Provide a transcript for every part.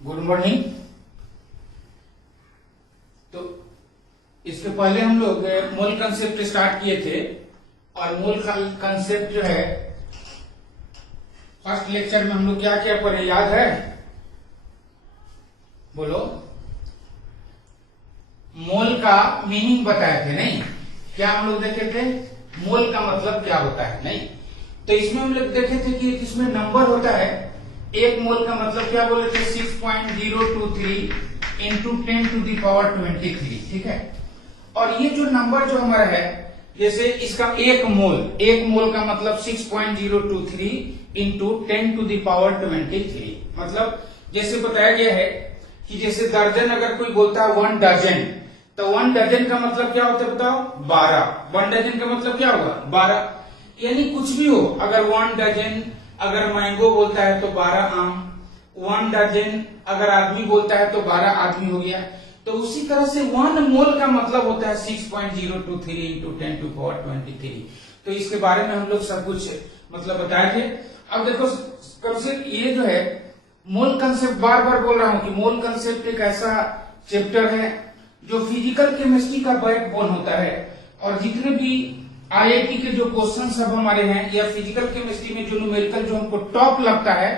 Good morning. तो इसके पहले हम लोग मोल कंसेप्ट स्टार्ट किए थे और मोल कंसेप्ट जो है फर्स्ट लेक्चर में हम लोग क्या क्या पढ़े याद है? बोलो। मोल का मीनिंग बताए थे नहीं? क्या हम लोग देखे थे? मोल का मतलब क्या होता है नहीं? तो इसमें हम लोग देखे थे कि इसमें नंबर होता है। एक मोल का मतलब क्या बोले थे? 6.023 इंटू 10 टू दी पावर 23। ठीक है। और ये जो नंबर जो हमारा है, जैसे इसका एक मोल का मतलब 6.023 इंटू 10 टू दी पावर 23। मतलब जैसे बताया गया है कि जैसे दर्जन अगर कोई बोलता है 1 डजन, तो 1 डजन का मतलब क्या होता है बताओ? 12। 1 डजन का मतलब क्या होगा? 12। यानी कुछ भी हो, अगर 1 डजन अगर मैंगो बोलता है तो 12 आम, 1 डजन अगर आदमी बोलता है तो 12 आदमी हो गया। तो उसी तरह से 1 मोल का मतलब होता है 6.023 इंटू 10 टू पावर 23। तो इसके बारे में हम लोग सब कुछ मतलब बताए थे। अब देखो कब से ये जो है मोल कंसेप्ट, बार बार बोल रहा हूं कि मोल कंसेप्ट एक ऐसा चैप्टर है जो फिजिकल केमिस्ट्री का बैकबोन होता है। और जितने भी आईआईटी के जो क्वेश्चन सब हमारे हैं या फिजिकल केमिस्ट्री में जो न्यूमेरिकल जो हमको टॉप लगता है,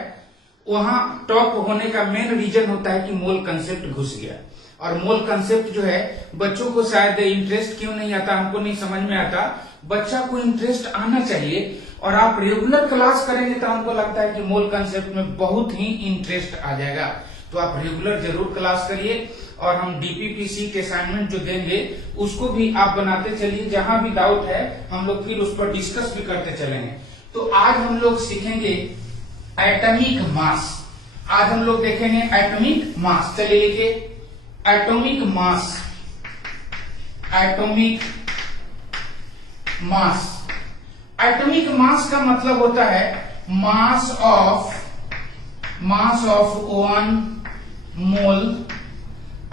वहां टॉप होने का मेन रीजन होता है कि मोल कंसेप्ट घुस गया। और मोल कंसेप्ट जो है बच्चों को शायद इंटरेस्ट क्यों नहीं आता, हमको नहीं समझ में आता। बच्चा को इंटरेस्ट आना चाहिए और आप रेगुलर क्लास करेंगे तो हमको लगता है कि मोल कंसेप्ट में बहुत ही इंटरेस्ट आ जाएगा। तो आप रेगुलर जरूर क्लास करिए और हम डीपीपीसी के असाइनमेंट जो देंगे उसको भी आप बनाते चलिए। जहां भी डाउट है हम लोग फिर उस पर डिस्कस भी करते चलेंगे। तो आज हम लोग सीखेंगे एटॉमिक मास। आज हम लोग देखेंगे एटॉमिक मास। चलिए लिखिए atomic mass. Atomic mass. Atomic mass का मतलब होता है मास of 1 mole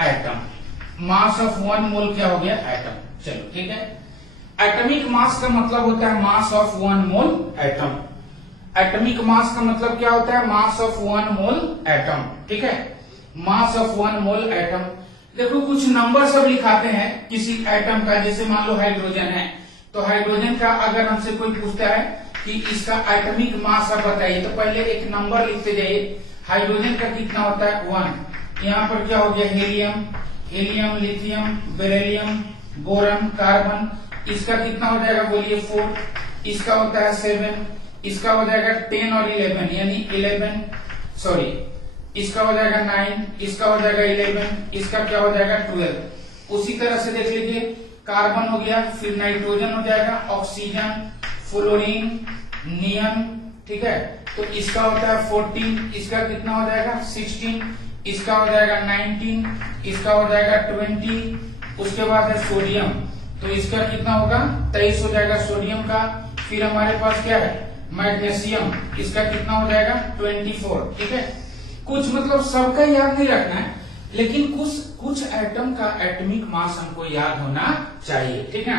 atom. Mass of 1 मोल क्या हो गया? एटम। चलो ठीक है। एटॉमिक मास का मतलब होता है मास of 1 mole atom. Atomic mass का मतलब क्या होता है? मास ऑफ 1 मोल एटम। ठीक है। मास ऑफ 1 मोल एटम। देखो कुछ नंबर सब लिखाते हैं किसी एटम का। जैसे मान लो हाइड्रोजन है, तो हाइड्रोजन का अगर हमसे कोई पूछता है कि इसका एटॉमिक मास आप बताइए, तो पहले एक नंबर लिखते जाइए। हाइड्रोजन का कितना होता है? 1। यहाँ पर क्या हो गया? Helium, lithium, beryllium, boron, carbon. इसका कितना हो जाएगा? बोलिए 4। इसका होता है 7। इसका हो जाएगा 10 और 11 यानी 11। इसका हो जाएगा 9। इसका हो जाएगा 11। इसका क्या हो जाएगा? 12। उसी तरह से देख लीजिए कार्बन हो गया, फिर नाइट्रोजन हो जाएगा, ऑक्सीजन, फ्लोरीन, नियन। ठीक है। तो इसका होता है 14। इसका कितना हो जाएगा? 16। इसका हो जाएगा 19। इसका हो जाएगा 20। उसके बाद है सोडियम, तो इसका कितना होगा? 23 हो जाएगा सोडियम का। फिर हमारे पास क्या है? मैग्नीशियम। इसका कितना हो जाएगा? 24। ठीक है। कुछ मतलब सबका याद नहीं रखना है, लेकिन कुछ एटम का एटॉमिक मास हमको याद होना चाहिए। ठीक है।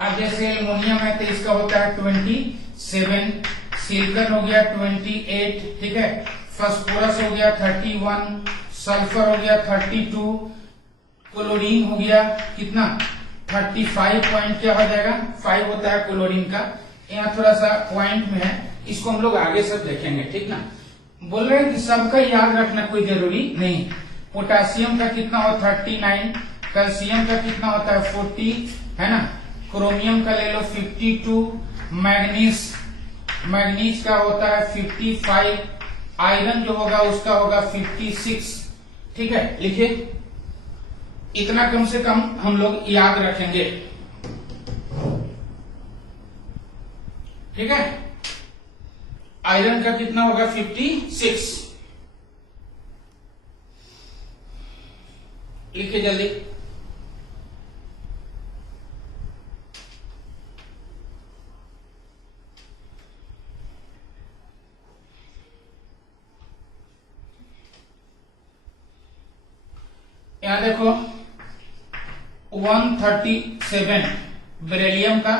अब जैसे एल्युमिनियम है तो इसका होता है 27। सिलिकॉन हो गया 28। ठीक है। फास्फोरस हो गया 31। सल्फर हो गया 32। क्लोरीन हो गया कितना? 35 पॉइंट क्या हो जाएगा? 5 होता है क्लोरीन का। यहाँ थोड़ा सा पॉइंट में है, इसको हम लोग आगे सब देखेंगे। ठीक ना। बोल रहे हैं कि सबका याद रखना कोई जरूरी नहीं। पोटेशियम का कितना हो? 39। कैल्शियम का कितना होता है? 40 है ना। क्रोमियम का ले लो 52। मैग्नीज का होता है 55। आयरन जो होगा उसका होगा 56। ठीक है, लिखिए, इतना कम से कम हम लोग याद रखेंगे। ठीक है, आयरन का कितना होगा 56, लिखिए जल्दी। यहां देखो 137 बेरिलियम का,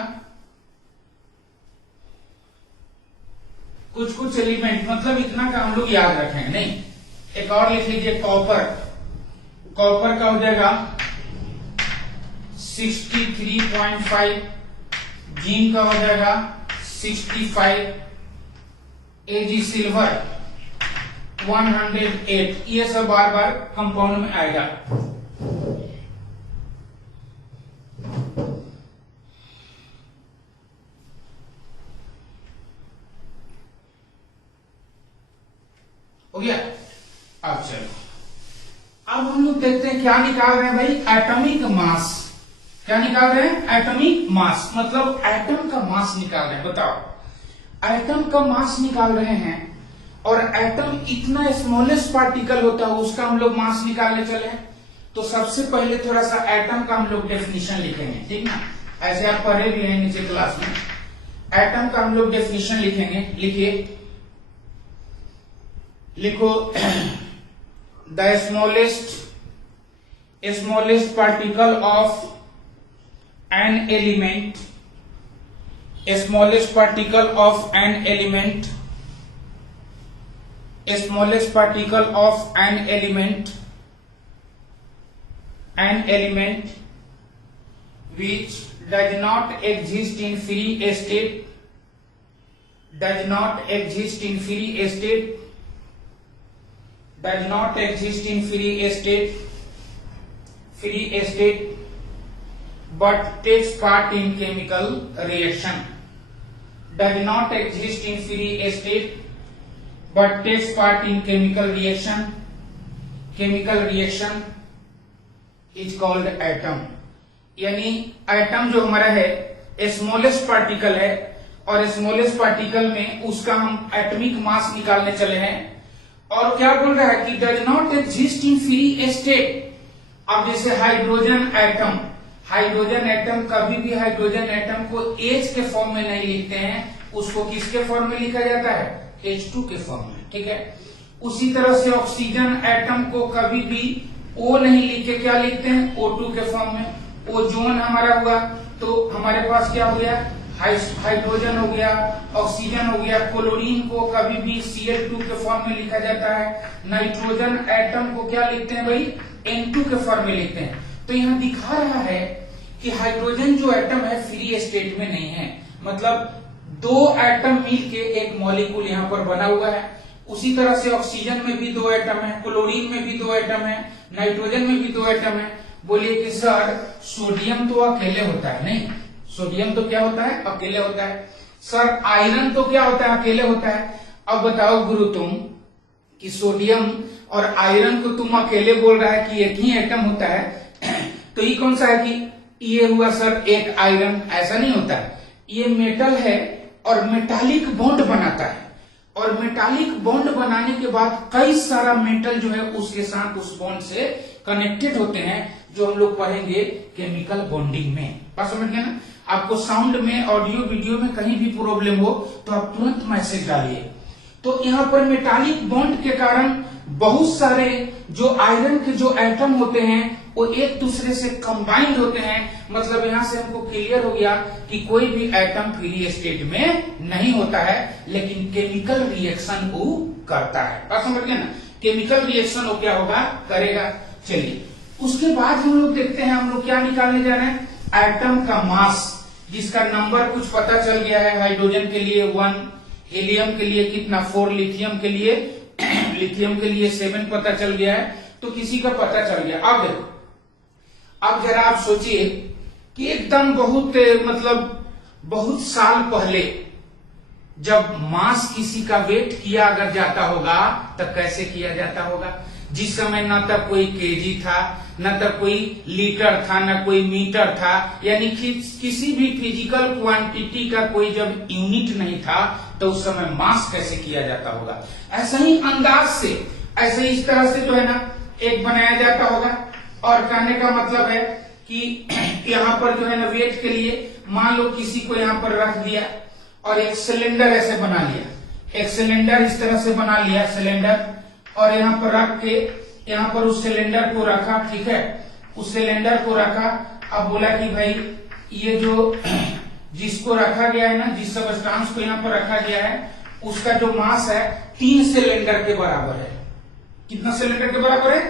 कुछ कुछ एलिमेंट मतलब इतना का हम लोग याद रखेंगे नहीं। एक और लिख लीजिए कॉपर, कॉपर का हो जाएगा 63.5, जिंक का हो जाएगा 65, एजी सिल्वर 108। ये सब बार बार कंपाउंड में आएगा। हो गया। अब चलो, अब हम लोग देखते हैं क्या निकाल रहे हैं भाई, एटॉमिक मास। क्या निकाल रहे हैं? एटॉमिक मास, मतलब एटम का मास निकाल रहे हैं। बताओ, एटम का मास निकाल रहे हैं और एटम इतना स्मॉलेस्ट पार्टिकल होता है उसका हम लोग मास निकालने चले हैं। तो सबसे पहले थोड़ा सा एटम का हम लोग डेफिनेशन लिखेंगे, ठीक ना, ऐसे आप पढ़े भी हैं नीचे क्लास में। एटम का हम लोग डेफिनेशन लिखेंगे, लिखिए, लिखो the smallest particle of an element, smallest particle of an element, smallest particle of an element which does not exist in free state, does not exist in free state, does not exist in free state but takes part in chemical reaction, does not exist in free state but takes part in chemical reaction is called atom। यानी atom जो हमारा है smallest particle है और smallest particle में उसका हम atomic mass निकालने चले हैं। और क्या बोल रहा है कि does not exist in free state. अब जैसे हाइड्रोजन एटम, हाइड्रोजन एटम कभी भी हाइड्रोजन एटम को H के फॉर्म में नहीं लिखते हैं, उसको किसके फॉर्म में लिखा जाता है? H2 के फॉर्म में, ठीक है। उसी तरह से ऑक्सीजन एटम को कभी भी O नहीं लिख के क्या लिखते हैं? O2 के फॉर्म में। ओजोन हमारा हुआ तो हमारे पास क्या हो गया? हाइड्रोजन हो गया, ऑक्सीजन हो गया। क्लोरीन को कभी भी Cl2 के फॉर्म में लिखा जाता है। नाइट्रोजन एटम को क्या लिखते हैं भाई? N2 के फॉर्म में लिखते हैं। तो यहाँ दिखा रहा है कि हाइड्रोजन जो एटम है फ्री स्टेट में नहीं है, मतलब दो एटम मिलके एक मॉलिक्यूल यहाँ पर बना हुआ है। उसी तरह से ऑक्सीजन में भी दो एटम है, क्लोरीन में भी दो एटम है, नाइट्रोजन में भी दो एटम है। बोलिए कि सर सोडियम तो अकेले होता है, नहीं, सोडियम तो क्या होता है? अकेले होता है। सर आयरन तो क्या होता है? अकेले होता है। अब बताओ गुरु तुम कि सोडियम और आयरन को तुम अकेले बोल रहा है कि एक ही एटम होता है, तो ये कौन सा है कि ये हुआ सर एक आयरन? ऐसा नहीं होता है। ये मेटल है और मेटालिक बॉन्ड बनाता है, और मेटालिक बॉन्ड बनाने के बाद कई सारा मेटल जो है उसके साथ उस बॉन्ड से कनेक्टेड होते हैं, जो हम लोग पढ़ेंगे केमिकल बॉन्डिंग में। बात समझ गए ना? आपको साउंड में, ऑडियो वीडियो में कहीं भी प्रॉब्लम हो तो आप तुरंत मैसेज डालिए। तो यहाँ पर मेटालिक बॉन्ड के कारण बहुत सारे जो आयरन के जो एटम होते हैं वो एक दूसरे से कंबाइंड होते हैं। मतलब यहाँ से हमको क्लियर हो गया कि कोई भी एटम फ्री स्टेट में नहीं होता है, लेकिन केमिकल रिएक्शन वो करता है। बात समझ गए ना? केमिकल रिएक्शन वो क्या होगा? करेगा। चलिए उसके बाद हम लोग देखते हैं, हम लोग क्या निकालने जा रहे हैं? एटम का मास, जिसका नंबर कुछ पता चल गया है। हाइड्रोजन के लिए 1, हीलियम के लिए कितना 4, लिथियम के लिए 7 पता चल गया है। तो किसी का पता चल गया। अब देखो, अब जरा आप सोचिए कि एकदम बहुत साल पहले जब मास किसी का वेट किया अगर जाता होगा तो कैसे किया जाता होगा? जिस समय न तक कोई केजी था, न तक कोई लीटर था, न कोई मीटर था, यानी कि किसी भी फिजिकल क्वांटिटी का कोई जब यूनिट नहीं था तो उस समय मास कैसे किया जाता होगा। ऐसा ही अंदाज से, ऐसे इस तरह से जो है ना एक बनाया जाता होगा। और कहने का मतलब है कि यहाँ पर जो है ना वेट के लिए मान लो किसी को यहाँ पर रख दिया और एक सिलेंडर ऐसे बना लिया, एक सिलेंडर इस तरह से बना लिया सिलेंडर, और यहाँ पर रख के यहाँ पर उस सिलेंडर को रखा, ठीक है, उस सिलेंडर को रखा। अब बोला कि भाई ये जो जिसको रखा गया है ना, जिस सबस्टांस को यहाँ पर रखा गया है उसका जो मास है 3 सिलेंडर के बराबर है। कितना सिलेंडर के बराबर है?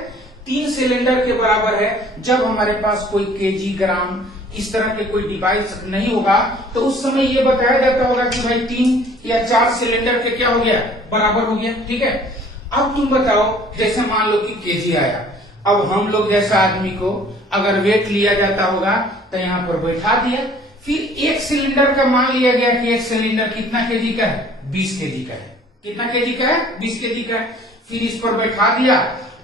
3 सिलेंडर के बराबर है। जब हमारे पास कोई केजी, ग्राम इस तरह के कोई डिवाइस नहीं होगा तो उस समय ये बताया जाता होगा कि भाई 3 या 4 सिलेंडर के क्या हो गया, बराबर हो गया। ठीक है, अब तुम बताओ, जैसे मान लो कि केजी आया, अब हम लोग जैसा आदमी को अगर वेट लिया जाता होगा तो यहाँ पर बैठा दिया, फिर एक सिलेंडर का मान लिया गया कि एक सिलेंडर कितना केजी का है, 20 केजी का है। कितना केजी का है? 20 केजी का है। फिर इस पर बैठा दिया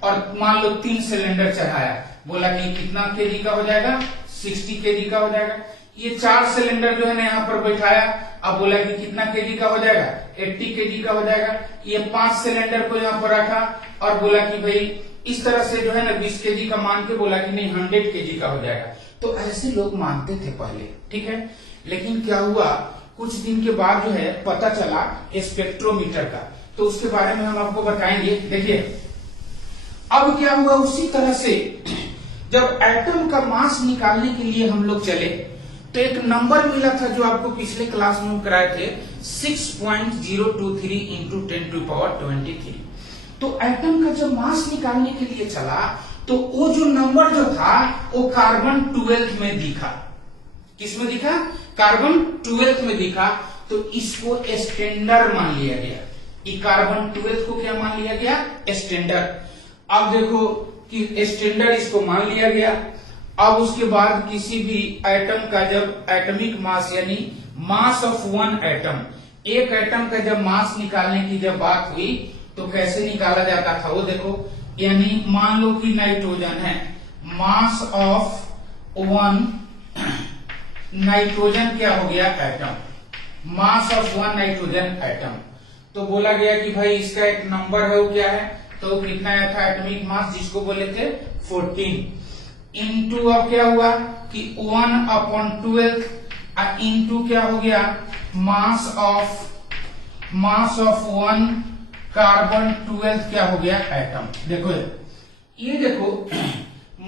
और मान लो 3 सिलेंडर चढ़ाया, बोला कि कितना केजी का हो जाएगा, 60 केजी का हो जाएगा। ये 4 सिलेंडर जो है ना यहाँ पर बैठाया, अब बोला कि कितना केजी का हो जाएगा, 80 केजी का हो जाएगा। ये 5 सिलेंडर को यहाँ पर रखा और बोला कि भाई इस तरह से जो है ना 20 केजी का मान के बोला कि नहीं 100 केजी का हो जाएगा। तो ऐसे लोग मानते थे पहले, ठीक है। लेकिन क्या हुआ, कुछ दिन के बाद जो है पता चला स्पेक्ट्रोमीटर का, तो उसके बारे में हम आपको बताएंगे। देखिए अब क्या हुआ, उसी तरह से जब एटम का मास निकालने के लिए हम लोग चले तो एक नंबर मिला था जो आपको पिछले क्लास में कराए थे, 6.023 इंटू 10⁻23। तो एटम का जब मास निकालने के लिए चला तो वो जो नंबर जो था वो कार्बन 12 में दिखा। किस में दिखा? कार्बन 12 में दिखा। तो इसको स्टैंडर्ड मान लिया गया। ये कार्बन 12 को क्या मान लिया गया? स्टैंडर्ड। अब देखो कि स्टैंडर्ड इसको मान लिया गया। अब उसके बाद किसी भी एटम का जब एटॉमिक मास यानी मास ऑफ वन एटम, एक एटम का जब मास निकालने की जब बात हुई तो कैसे निकाला जाता था वो देखो। यानी मान लो कि नाइट्रोजन है, मास ऑफ वन नाइट्रोजन क्या हो गया? Atom. Mass of one nitrogen atom. तो बोला गया कि भाई इसका एक नंबर है, वो क्या है? तो कितना आया था एटॉमिक मास, जिसको बोले थे 14 इंटू। अब क्या हुआ कि 1/12 इंटू क्या हो गया? मास ऑफ वन कार्बन 12 क्या हो गया? एटम। देखो ये देखो,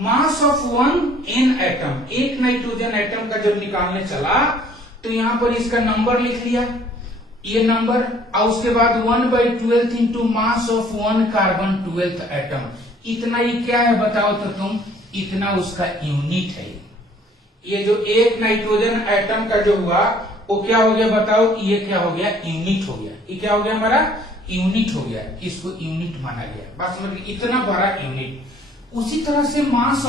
मास ऑफ वन एन एटम, एक नाइट्रोजन एटम का जब निकालने चला तो यहां पर इसका नंबर लिख लिया, ये नंबर, और उसके बाद 1/12 into mass of one carbon 12 atom. इतना ही क्या है बताओ तो तुम? इतना उसका यूनिट है। ये जो एक नाइट्रोजन एटम का जो हुआ वो क्या हो गया बताओ? ये क्या हो गया? यूनिट हो गया। ये क्या हो गया? हमारा यूनिट हो गया। इसको यूनिट माना गया। बात समझ गए? इतना बड़ा यूनिट। उसी तरह से मास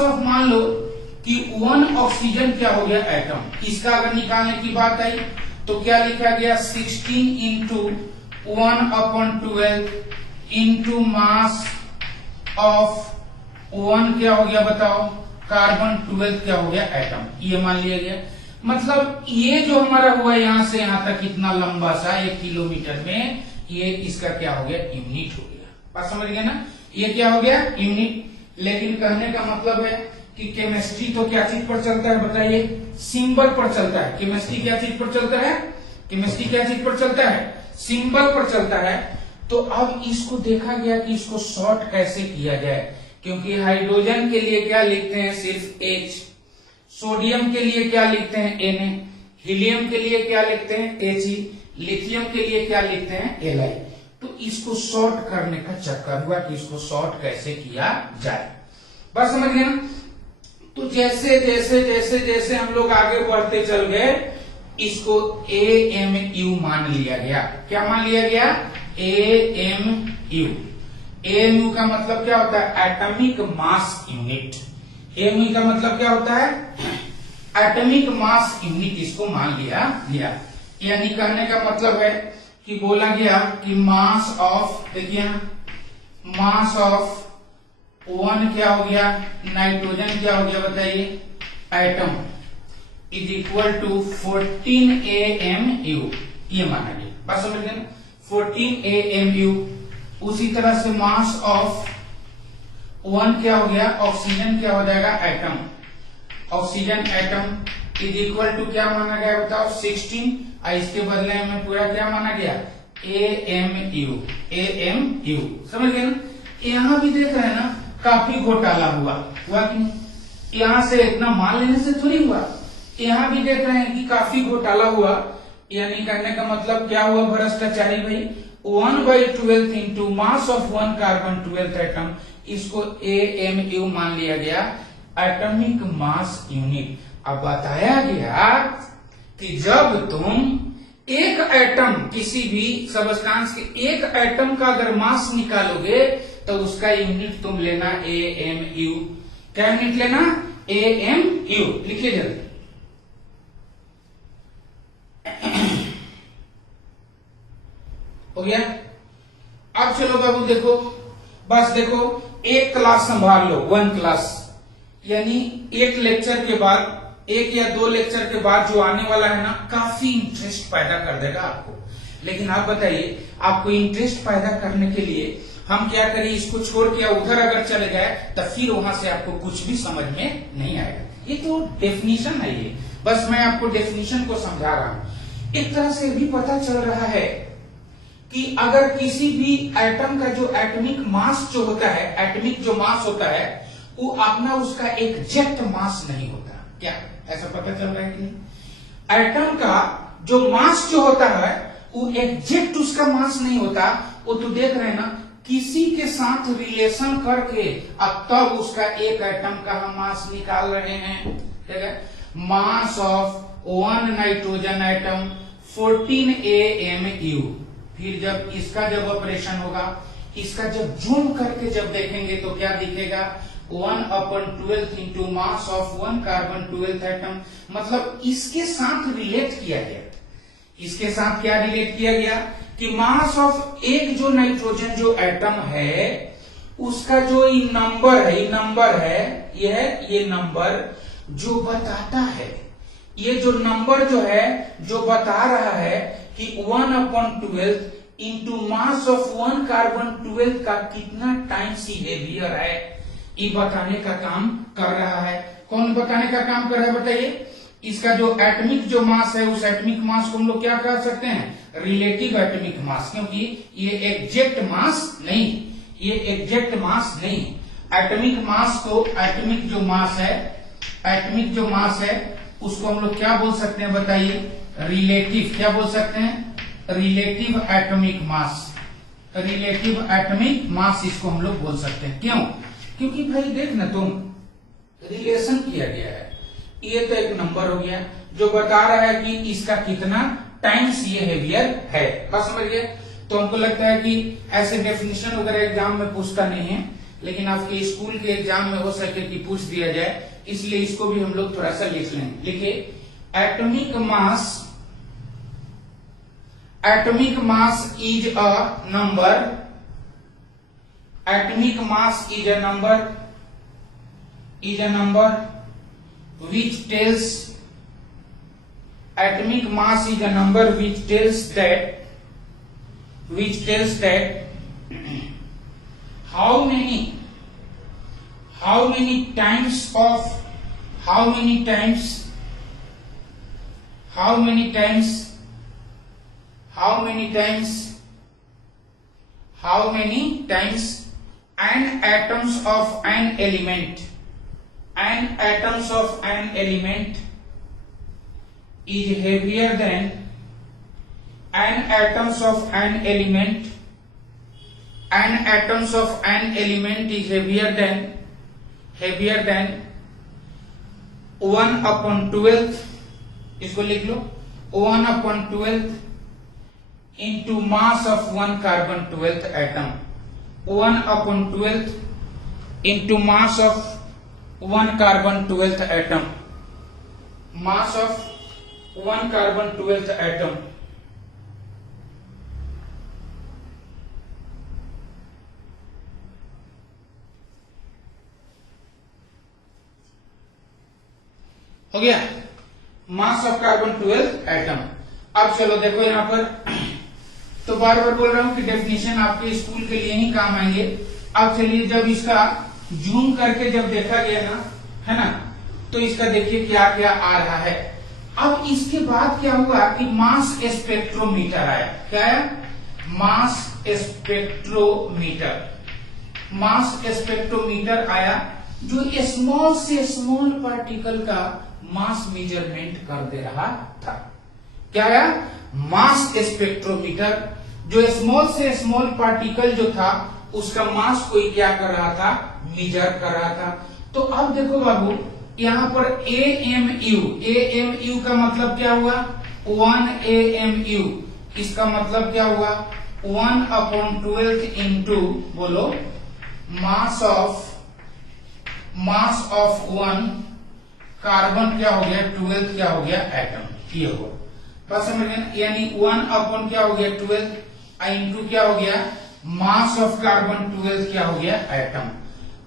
ऑफ मान लो कि 1 ऑक्सीजन क्या हो गया? एटम। इसका अगर निकालने की बात आई तो क्या लिखा गया? 16 into 1/12 into mass of one क्या हो गया बताओ? कार्बन 12 क्या हो गया? एटम। ये मान लिया गया। मतलब ये जो हमारा हुआ यहां से यहां तक इतना लंबा सा 1 किलोमीटर में, ये इसका क्या हो गया? यूनिट हो गया। बात समझ गए ना? ये क्या हो गया? यूनिट। लेकिन कहने का मतलब है कि केमिस्ट्री तो क्या चीज पर चलता है बताइए? सिंबल पर चलता है। केमिस्ट्री क्या चीज पर चलता है? केमिस्ट्री क्या चीज पर चलता है? सिंबल पर चलता है। तो अब इसको देखा गया कि इसको शॉर्ट कैसे किया जाए, क्योंकि हाइड्रोजन के लिए क्या लिखते हैं? सिर्फ H। सोडियम के लिए क्या लिखते हैं? Na। हीलियम के लिए क्या लिखते हैं? He। लिथियम के लिए क्या लिखते हैं? Li। तो इसको शॉर्ट करने का चक्कर हुआ कि इसको शॉर्ट कैसे किया जाए। बात समझ गए ना? तो जैसे जैसे जैसे जैसे हम लोग आगे बढ़ते चल गए, इसको AMU मान लिया गया। क्या मान लिया गया? AMU। AMU का मतलब क्या होता है? Atomic mass unit. AMU का मतलब क्या होता है? Atomic mass unit. इसको मान लिया गया। यानी कहने का मतलब है कि बोला गया कि मास ऑफ, देखिए मास ऑफ वन क्या हो गया, नाइट्रोजन क्या हो गया बताइए, atom is equal to 14 AMU, ये माना गया। बात समझ गए ना, 14 AMU। उसी तरह से मास ऑफ वन क्या हो गया, ऑक्सीजन क्या हो जाएगा, atom, oxygen atom is equal to क्या माना गया बताओ, 16, और इसके बदले में पूरा क्या माना गया, AMU, AMU। समझ गए ना। यहाँ भी देख रहे हैं ना, काफी घोटाला हुआ कि नहीं, यहाँ से इतना मान लेने से थोड़ी हुआ, यहाँ भी देख रहे हैं कि काफी घोटाला हुआ। यानी कहने का मतलब क्या हुआ, भ्रष्टाचारी भाई। 1/12 into mass of one carbon 12th atom, इसको AMU मान लिया गया, एटॉमिक मास यूनिट। अब बताया गया कि जब तुम एक एटम, किसी भी सबस्टांस के एक एटम का अगर मास निकालोगे तो उसका यूनिट तुम लेना AMU। क्या यूनिट लेना, AMU। लिखिए जल्दी। हो गया। अब चलो बाबू देखो, बस देखो, एक क्लास संभाल लो, 1 क्लास, यानी एक लेक्चर के बाद, 1 या 2 लेक्चर के बाद जो आने वाला है ना, काफी इंटरेस्ट पैदा कर देगा आपको। लेकिन आप बताइए, आपको इंटरेस्ट पैदा करने के लिए हम क्या करें, इसको छोड़ के उधर अगर चले जाए तो फिर वहां से आपको कुछ भी समझ में नहीं आएगा। ये तो डेफिनेशन है, ये बस मैं आपको डेफिनेशन को समझा रहा हूं। एक तरह से भी पता चल रहा है कि अगर किसी भी एटम का जो एटॉमिक मास जो होता है, एटॉमिक जो मास होता है, वो अपना उसका एग्जैक्ट मास नहीं होता। क्या ऐसा पता चल रहा है कि नहीं? एटम का जो मास जो होता है वो एग्जैक्ट उसका मास नहीं होता। वो तो देख रहे हैं ना, किसी के साथ रिलेशन करके अब तब उसका एक एटम का हम मास निकाल रहे हैं। ठीक है, मास ऑफ 1 नाइट्रोजन एटम 14 AMU। फिर जब इसका जब ऑपरेशन होगा, इसका जब जूम करके जब देखेंगे तो क्या दिखेगा, 1/12 into mass of 1 carbon 12th atom. मतलब इसके साथ रिलेट किया गया, इसके साथ क्या रिलेट किया गया कि मास ऑफ एक जो नाइट्रोजन जो एटम है, उसका जो नंबर है, ये नंबर जो बताता है, ये जो नंबर जो है जो बता रहा है कि 1/12 इंटू मास ऑफ 1 कार्बन 12 का कितना टाइम्स ही हेवियर है, ये बताने का काम कर रहा है। कौन बताने का काम कर रहा है बताइए? इसका जो एटॉमिक जो मास है, उस एटॉमिक मास को हम लोग क्या कह सकते हैं, रिलेटिव एटॉमिक मास, क्योंकि ये एग्जैक्ट मास नहीं, ये एग्जैक्ट मास नहीं। एटॉमिक मास को, एटॉमिक जो मास है, एटॉमिक जो मास है उसको हम लोग क्या बोल सकते हैं बताइए, रिलेटिव। क्या बोल सकते हैं, relative atomic mass, relative atomic mass इसको हम लोग बोल सकते हैं। क्यों? क्योंकि भाई देख ना तुम, रिलेशन किया गया है, ये तो एक नंबर हो गया जो बता रहा है कि इसका कितना टाइम्स ये हेवियर है। बस समझ गए? तो हमको लगता है कि ऐसे डेफिनेशन वगैरह एग्जाम में पूछता नहीं है, लेकिन आपके स्कूल के एग्जाम में हो सके कि पूछ दिया जाए, इसलिए इसको भी हम लोग थोड़ा सा लिख लेंगे। लिखिए, atomic mass, atomic mass is a number, atomic mass is a number, is a number which tells, atomic mass is a number which tells that how many times of, how many times an atoms of an element, and atoms of an element is heavier than, and atoms of an element, and atoms of an element is heavier than 1/12, इसको लिख लो, 1/12 into mass of 1 carbon 12th atom, 1/12 into mass of 1 carbon 12th atom, mass of 1 carbon 12th atom, हो गया, mass of carbon 12 atom. अब चलो देखो यहाँ पर, तो बार बार बोल रहा हूँ कि डेफिनेशन आपके स्कूल के लिए ही काम आएंगे। अब चलिए जब इसका जूम करके जब देखा गया ना, है ना, तो इसका देखिए क्या क्या आ रहा है। अब इसके बाद क्या हुआ कि मास स्पेक्ट्रोमीटर आया। क्या आया? मास स्पेक्ट्रोमीटर। मास स्पेक्ट्रोमीटर आया जो स्मॉल से स्मॉल पार्टिकल का मास मेजरमेंट कर दे रहा था। क्या आया? मास स्पेक्ट्रोमीटर, जो स्मॉल से स्मॉल पार्टिकल जो था उसका मास कोई क्या कर रहा था? मेजर कर रहा था। तो अब देखो बाबू, यहाँ पर AMU, AMU का मतलब क्या हुआ? 1 AMU। इसका मतलब क्या हुआ? 1/12 इंटू, बोलो, मास ऑफ 1 कार्बन क्या हो गया? 12 क्या हो गया? एटम। ये होगा, बस समझ गए। यानी 1 क्या हो गया? 12 इंटू क्या हो गया? मास ऑफ कार्बन 12 क्या हो गया? एटम।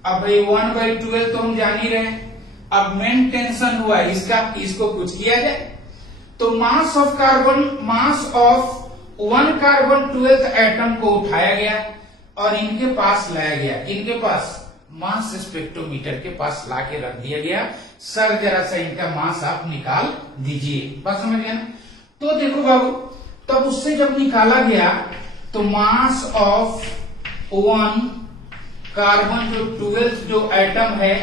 अब भाई 1/12 तो हम जान ही रहे हैं। अब मेन टेंशन हुआ इसका, इसको कुछ किया जाए। तो मास ऑफ 1 कार्बन 12 एटम को उठाया गया और इनके पास लाया गया। इनके पास मास स्पेक्ट्रोमीटर के पास लाके रख दिया गया। सर जरा सा इनका मास आप निकाल दीजिए। बात समझ गया ना? तो देखो बाबू, तब उससे जब निकाला गया तो मास ऑफ 1 कार्बन जो 12 जो एटम है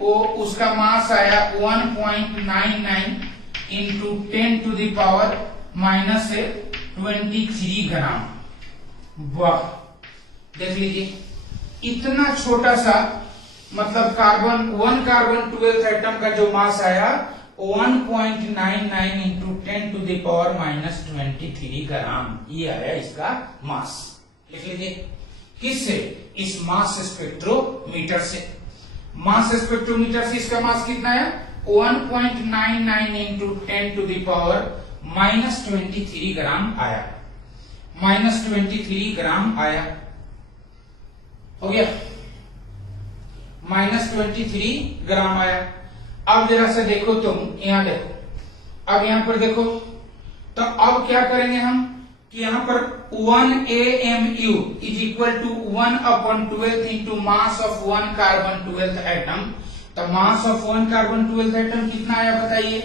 वो उसका मास आया 1.99 into 10 to the power minus 23 gram. वाह, देख लीजिए, इतना छोटा सा, मतलब 1 कार्बन 12 एटम का जो मास आया 1.99 into 10 to the power minus 23 gram. ये आया इसका मास। लिख लीजिए, किससे? इस मास स्पेक्ट्रोमीटर से। मास स्पेक्ट्रोमीटर से इसका मास कितना है? 1.99 into 10 to the power minus 23 gram आया। माइनस 23 ग्राम आया। हो गया, माइनस 23 ग्राम आया। अब जरा सा देखो तुम, यहां देखो, अब यहां पर देखो, तो अब क्या करेंगे हम कि यहां पर 1 AMU is equal to 1/12 into mass of 1 carbon 12 atom. तो मास ऑफ 1 कार्बन 12 एटम कितना आया बताइए?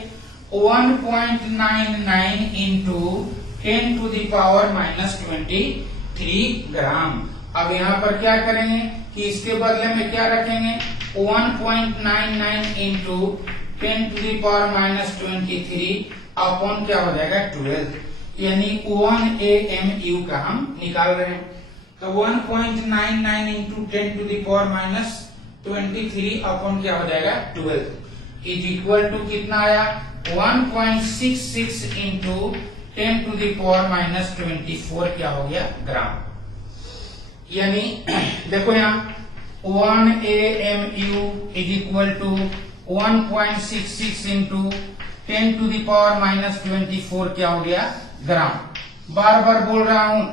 1.99 into 10 to the power minus 23 gram. अब यहाँ पर क्या करेंगे कि इसके बदले में क्या रखेंगे? 1.99 into 10 to the power minus 23 upon क्या हो जाएगा? 12, यानी 1 AMU का हम निकाल रहे हैं। तो 1.99 into 10 to the power minus 23 upon क्या हो जाएगा? 12 इज इक्वल टू कितना आया? 1.66 into 10 to the power minus 24 क्या हो गया? ग्राम। यानी देखो यहाँ 1 AMU is equal to 1.66 into 10 to the power minus 24 क्या हो गया? ग्राम। बार बार बोल रहा हूं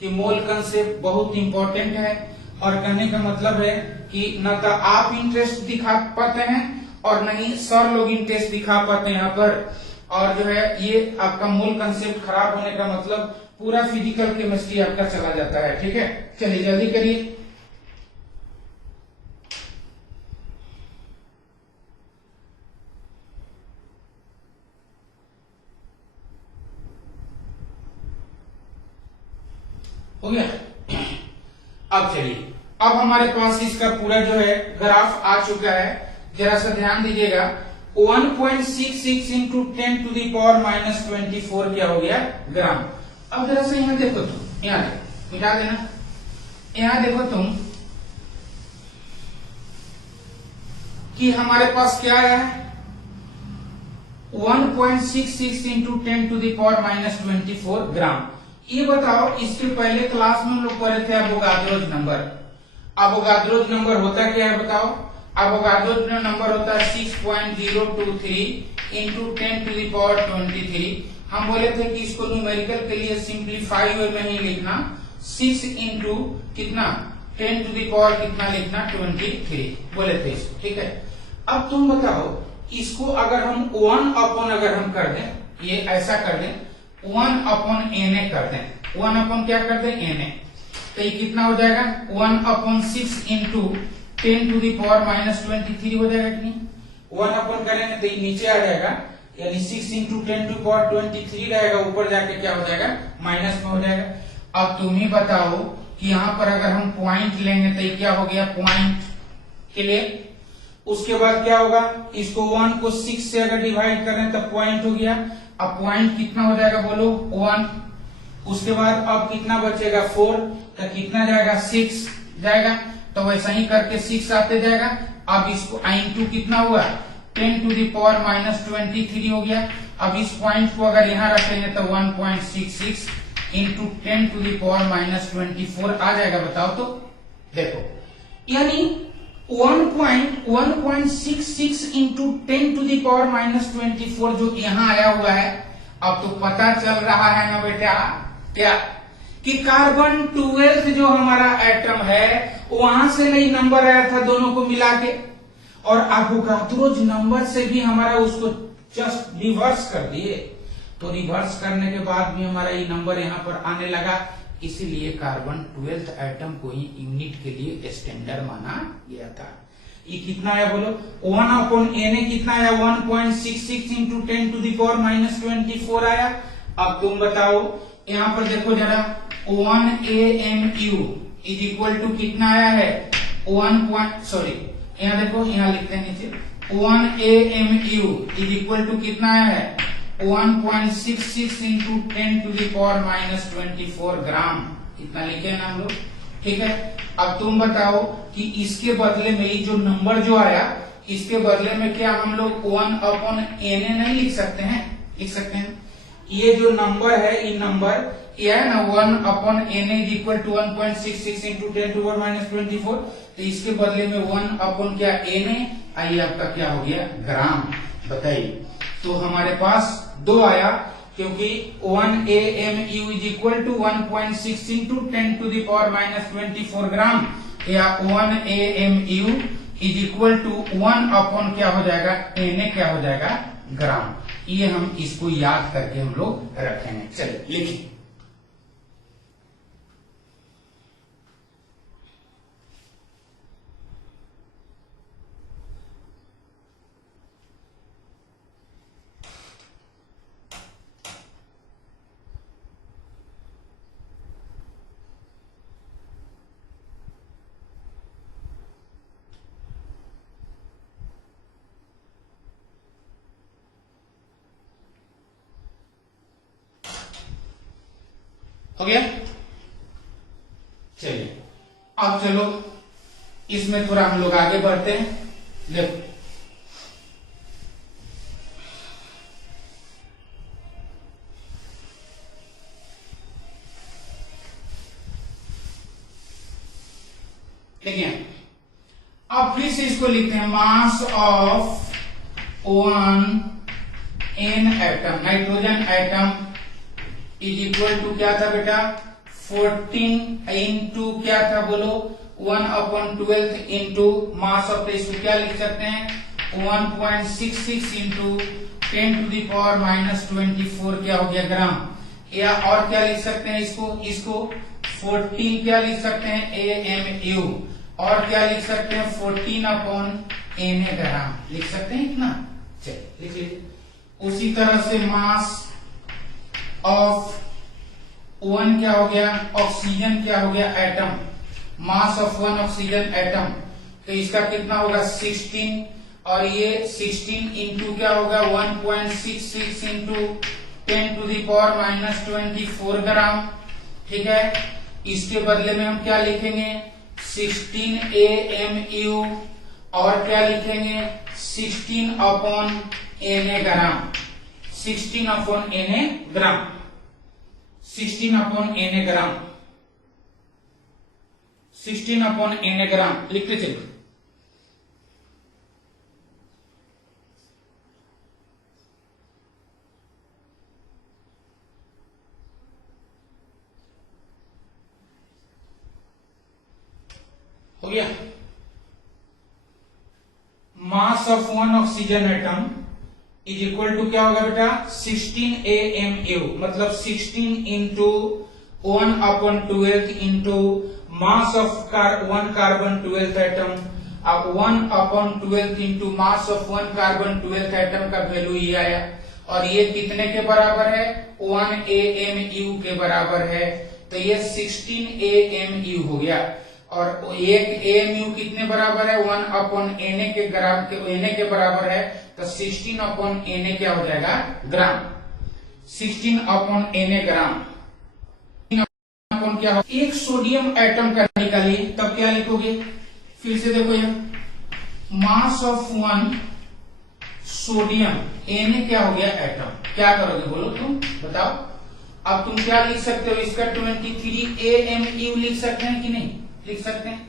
कि मोल कंसेप्ट बहुत इंपॉर्टेंट है, और कहने का मतलब है कि न तो आप इंटरेस्ट दिखा पाते हैं और न ही सर लोग इंटरेस्ट दिखा पाते हैं यहाँ पर। और जो है ये आपका मोल कंसेप्ट खराब होने का मतलब पूरा फिजिकल केमिस्ट्री आपका चला जाता है। ठीक है, चलिए जल्दी करिए। हो गया। अब चलिए, अब हमारे पास इसका पूरा जो है ग्राफ आ चुका है। जरा सा ध्यान दीजिएगा, 1.66 into 10 to the power minus 24 क्या हो गया? ग्राम। अब जरा सा यहाँ देखो तुम, यहाँ देखो, मिटा देना। यहाँ देखो तुम कि हमारे पास क्या आया है? 1.66 into 10 to the power minus 24 gram. ये बताओ, इसके पहले क्लास में हम लोग पढ़े थे अवोगाद्रोज नंबर। अवोगाद्रोज नंबर होता क्या है बताओ? अवोगाद्रोज नंबर होता है 6.023 इंटू 10 टू द पावर 23। हम बोले थे कि इसको न्यूमेरिकल के लिए सिंप्लीफाई वे में ही लिखना, 6 इंटू कितना? 10 टू द पावर कितना लिखना? 23 बोले थे इसको। ठीक है, अब तुम बताओ इसको अगर हम 1 अगर हम कर दें, ये ऐसा कर दें 1/na कर दें, 1 क्या कर दें na, तो ये कितना हो जाएगा 1/6 इंटू 10⁻⁻23 हो जाएगा कि नहीं। 1 करेंगे तो ये नीचे आ जाएगा, यानी 6 इंटू 10⁻23 रहेगा, ऊपर जाके क्या हो जाएगा माइनस में हो जाएगा। अब तुम ही बताओ कि यहाँ पर अगर हम पॉइंट लेंगे तो ये क्या हो गया पॉइंट के लिए। उसके बाद क्या होगा, इसको 1 को 6 से अगर डिवाइड करें तो पॉइंट हो गया। अब पॉइंट कितना हो जाएगा बोलो 1। उसके बाद अब कितना बचेगा 4, तो कितना जाएगा 6 जाएगा, तो वैसा ही करके 6 आते जाएगा। अब इसको इंटू कितना हुआ 10⁻⁻23 हो गया। अब इस पॉइंट को अगर यहाँ रखेंगे तो 1.66 इंटू 10⁻⁻24 आ जाएगा। बताओ तो देखो, यानी 1.66 इंटू 10⁻⁻24 जो यहाँ आया हुआ है। अब तो पता चल रहा है ना बेटा क्या कि कार्बन 12 जो हमारा एटम है वहां से नहीं नंबर आया था दोनों को मिला के, और एवोगाद्रो नंबर से भी हमारा उसको जस्ट रिवर्स कर दिए, तो रिवर्स करने के बाद भी हमारा ये नंबर यहाँ पर आने लगा। इसीलिए कार्बन 12 एटम को ही यूनिट के लिए स्टैंडर्ड माना गया था। ये कितना है बोलो 1/na कितना आया 1.66 इंटू 10⁻⁻24 आया। अब तुम बताओ यहाँ पर देखो जरा 1 AMU इज इक्वल टू कितना आया है 1 यहाँ देखो, यहाँ लिखते हैं नीचे 1 AMU इज इक्वल टू कितना आया है 1.66 इंटू 10⁻⁻24 ग्राम, इतना लिखे ना हम लोग, ठीक है। अब तुम बताओ कि इसके बदले में ये जो नंबर जो आया, इसके बदले में क्या हम लोग 1/na नहीं लिख सकते हैं? लिख सकते हैं। ये जो नंबर है, ये नंबर ये है ना 1/na is equal to 1.66 into 10⁻⁻24, तो इसके बदले में 1 क्या na, आइए आपका क्या हो गया ग्राम। बताइए, तो हमारे पास 2 आया, क्योंकि 1 AMU is equal to 1.6 into 10⁻⁻24 gram, या 1 AMU इज इक्वल टू 1 क्या हो जाएगा na क्या हो जाएगा ग्राम। ये हम इसको याद करके हम लोग रखेंगे। चलिए लिखिए, हो गया। चलिए अब चलो इसमें थोड़ा हम लोग आगे बढ़ते हैं। देखो देखिए, अब फिर से इसको लिखते हैं mass of 1 N atom, nitrogen atom is equal to क्या था बेटा 14 इंटू क्या था बोलो 1/12 इंटू मास ऑफ, इसको क्या लिख सकते हैं 1.66 इंटू 10⁻⁻24 क्या हो गया ग्राम, या और क्या लिख सकते हैं इसको 14 क्या लिख सकते हैं AMU, और क्या लिख सकते हैं 14/na ग्राम लिख सकते हैं इतना। चलिए लिख लीजिए। उसी तरह से मास ऑफ 1 क्या हो गया ऑक्सीजन क्या हो गया atom, mass of 1 oxygen atom, तो इसका कितना होगा 16, और ये 16 इंटू क्या होगा 1.66 इंटू 10⁻⁻24 ग्राम, ठीक है। इसके बदले में हम क्या लिखेंगे 16 AMU, और क्या लिखेंगे 16/na ग्राम, 16/na ग्राम, 16/na ग्राम, 16/na ग्राम लिखते चलिए। हो गया। Mass mass of one oxygen atom is equal to क्या होगा बेटा 16 AMU, मतलब 16 into 1/12 into mass of one carbon 12th atom. अब 1/12 into mass of one carbon 12th atom का वैल्यू ये आया, और ये कितने के बराबर है 1 AMU के बराबर है, तो ये 16 AMU हो गया। और एक AMU कितने बराबर है 1/Na के ग्राम के Na के बराबर है, तो 16/Na क्या हो जाएगा ग्राम, 16/Na ग्राम। क्या हो एक सोडियम एटम का निकालिए, तब क्या लिखोगे, फिर से देखो यहाँ mass of one sodium Na क्या हो गया एटम, क्या करोगे बोलो तुम बताओ। अब तुम क्या लिख सकते हो, इसका 23 AMU लिख सकते हैं कि नहीं लिख सकते हैं,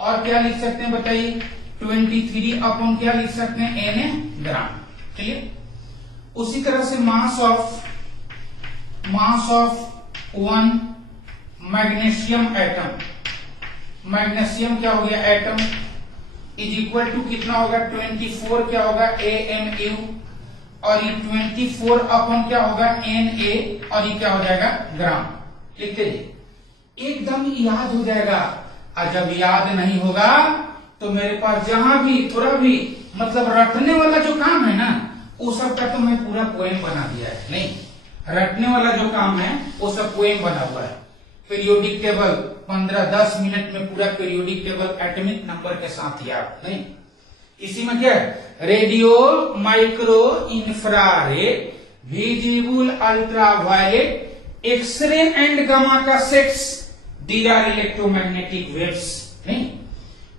और क्या लिख सकते हैं बताइए 23 अपॉन क्या लिख सकते हैं Na ग्राम। चलिए उसी तरह से मास of one magnesium atom, magnesium क्या हो गया एटम इज इक्वल टू कितना होगा 24 क्या होगा AMU, और ये 24 अपॉन क्या होगा Na, और ये क्या हो जाएगा ग्राम। लिखते जी एकदम याद हो जाएगा, और जब याद नहीं होगा तो मेरे पास जहां भी थोड़ा भी मतलब रटने वाला जो काम है ना वो सब का तो मैं पूरा पोएम बना दिया है। नहीं रटने वाला जो काम है वो सब पोएम बना हुआ है। पीरियोडिक टेबल 15-10 मिनट में पूरा पीरियोडिक टेबल एटॉमिक नंबर के साथ याद नहीं। इसी में क्या है radio micro infrared visible ultraviolet X ray and gamma का sets, these are electromagnetic waves. नहीं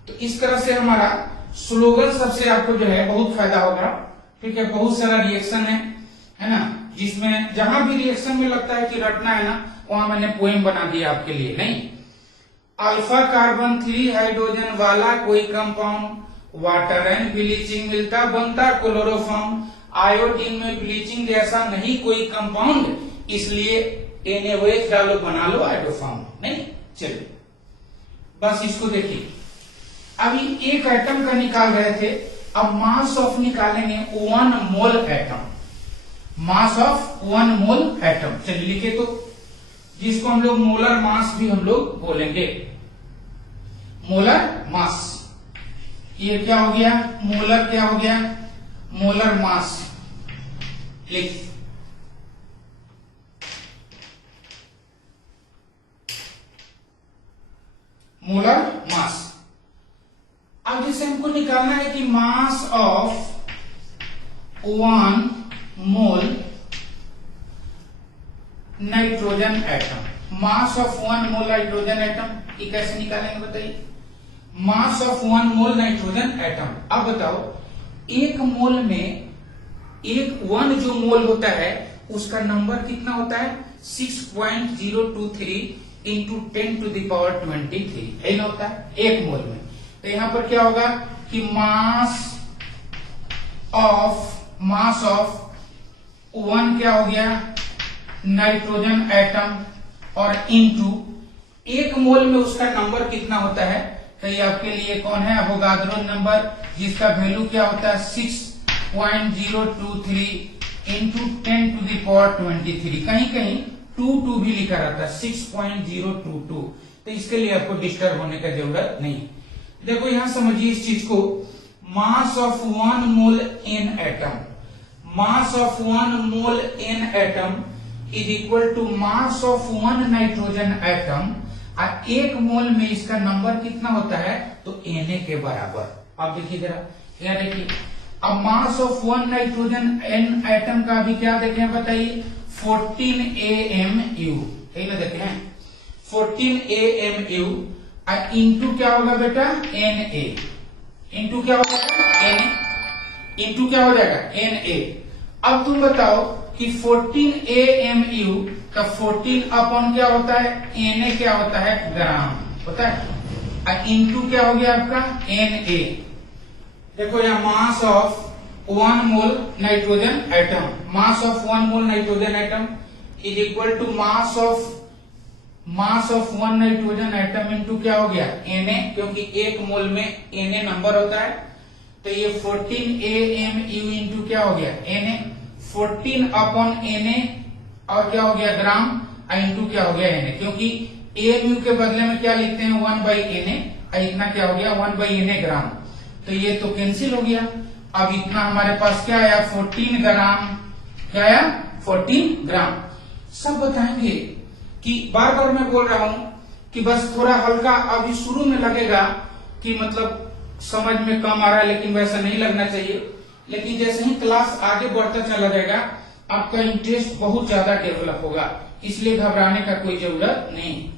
तो इस तरह से हमारा स्लोगन सबसे आपको जो है बहुत फायदा होगा। ठीक है बहुत सारा रिएक्शन है ना, जिसमें जहां भी रिएक्शन में लगता है कि रटना है ना वहां मैंने पोएम बना दिया आपके लिए। नहीं अल्फा कार्बन 3 हाइड्रोजन वाला कोई कंपाउंड वाटर एंड ब्लीचिंग मिलता बनता क्लोरोफॉर्म, आयोडीन में ब्लीचिंग जैसा नहीं कोई कंपाउंड, इसलिए NaOH डालो बना लो हाइड्रोफॉर्म। नहीं चलिए बस इसको देखिए, अभी एक एटम का निकाल रहे थे, अब मास ऑफ निकालेंगे 1 मोल atom, mass of 1 mole atom. चलिए लिखे तो, जिसको हम लोग मोलर मास भी हम लोग बोलेंगे, मोलर मास। ये क्या हो गया मोलर, क्या हो गया मोलर मास। लिख मोलर मास। अब जैसे हमको निकालना है कि मास of 1 mole nitrogen atom, mass of 1 mole nitrogen atom, ये कैसे निकालेंगे बताइए। मास ऑफ 1 मोल नाइट्रोजन एटम। अब बताओ एक मोल में एक 1 जो मोल होता है उसका नंबर कितना होता है 6.023 इंटू 10⁻23 है ना होता है एक मोल में। तो यहां पर क्या होगा कि मास ऑफ 1 क्या हो गया नाइट्रोजन एटम, और इंटू एक मोल में उसका नंबर कितना होता है, तो ये आपके लिए कौन है अवोगाद्रो नंबर, जिसका वैल्यू क्या होता है 6.023 इंटू 10⁻23, कहीं कहीं 22 भी लिखा रहता है 6.022, तो इसके लिए आपको डिस्टर्ब होने का जरूरत नहीं। देखो यहां समझिए इस चीज को, mass of 1 mole N atom, mass of 1 mole N atom is equal to mass of 1 nitrogen atom, और एक मोल में इसका नंबर कितना होता है तो Na के बराबर। अब देखिए जरा क्या देखिए, अब मास ऑफ 1 नाइट्रोजन एन एटम का भी क्या देखें बताइए 14 AMU, यही ना देते हैं 14 AMU, और इंटू क्या होगा बेटा Na, इंटू क्या हो जाएगा Na, इंटू क्या हो जाएगा Na। अब तुम बताओ कि 14 AMU का 14 अपॉन क्या होता है Na क्या होता है ग्राम होता है, और इंटू क्या हो गया आपका Na। देखो यहाँ mass of 1 mole nitrogen atom, mass of 1 mole nitrogen atom is equal to mass of 1 nitrogen atom into क्या हो गया Na, क्योंकि एक मोल में Na नंबर होता है, तो ये 14 AMU इंटू क्या हो गया Na, 14 अपॉन Na और क्या हो गया ग्राम इंटू क्या हो गया Na, क्योंकि AMU के बदले में क्या लिखते हैं 1 बाई Na, इतना क्या हो गया 1 बाई Na ग्राम, तो ये तो कैंसिल हो गया। अब इतना हमारे पास क्या आया 14 ग्राम, क्या आया 14 ग्राम। सब बताएंगे कि बार बार मैं बोल रहा हूं कि बस थोड़ा हल्का अभी शुरू में लगेगा कि मतलब समझ में कम आ रहा है, लेकिन वैसा नहीं लगना चाहिए। लेकिन जैसे ही क्लास आगे बढ़ता चला जाएगा आपका इंटरेस्ट बहुत ज्यादा डेवलप होगा, इसलिए घबराने का कोई जरूरत नहीं,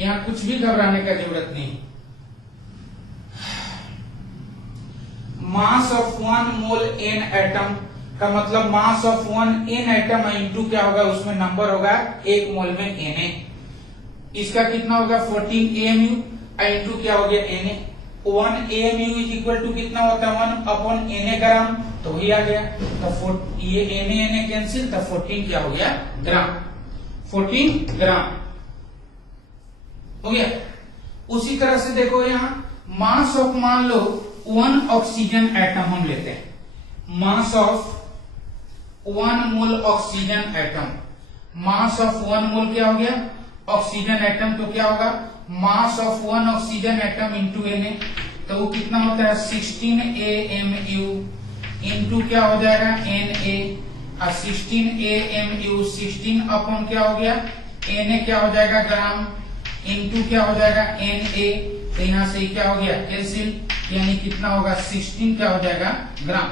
यहाँ कुछ भी घबराने का जरूरत नहीं। मास ऑफ 1 मोल एन एटम का मतलब मास ऑफ 1 एन एटम इंटू क्या होगा उसमें नंबर होगा 1 मोल में Na, इसका कितना होगा 14 AMU इंटू क्या हो गया Na, 1 AMU is equal to कितना होता है 1 अपॉन Na ग्राम, तो वही आ गया। तो ये Na कैंसिल, तो 14 क्या हो गया ग्राम, 14 ग्राम हो गया। उसी तरह से देखो यहाँ मास ऑफ, मान लो 1 ऑक्सीजन एटम हम लेते हैं, mass of 1 mole oxygen atom, mass of 1 मोल क्या हो गया ऑक्सीजन एटम, तो क्या होगा मास of 1 oxygen atom into Na, तो वो कितना होता है 16 AMU इंटू क्या हो जाएगा Na, और 16 AMU 16 अपॉन क्या हो गया Na क्या हो जाएगा ग्राम इंटू क्या हो जाएगा Na, तो यहां से क्या हो गया कैंसिल, यानी कितना होगा 16 क्या हो जाएगा ग्राम,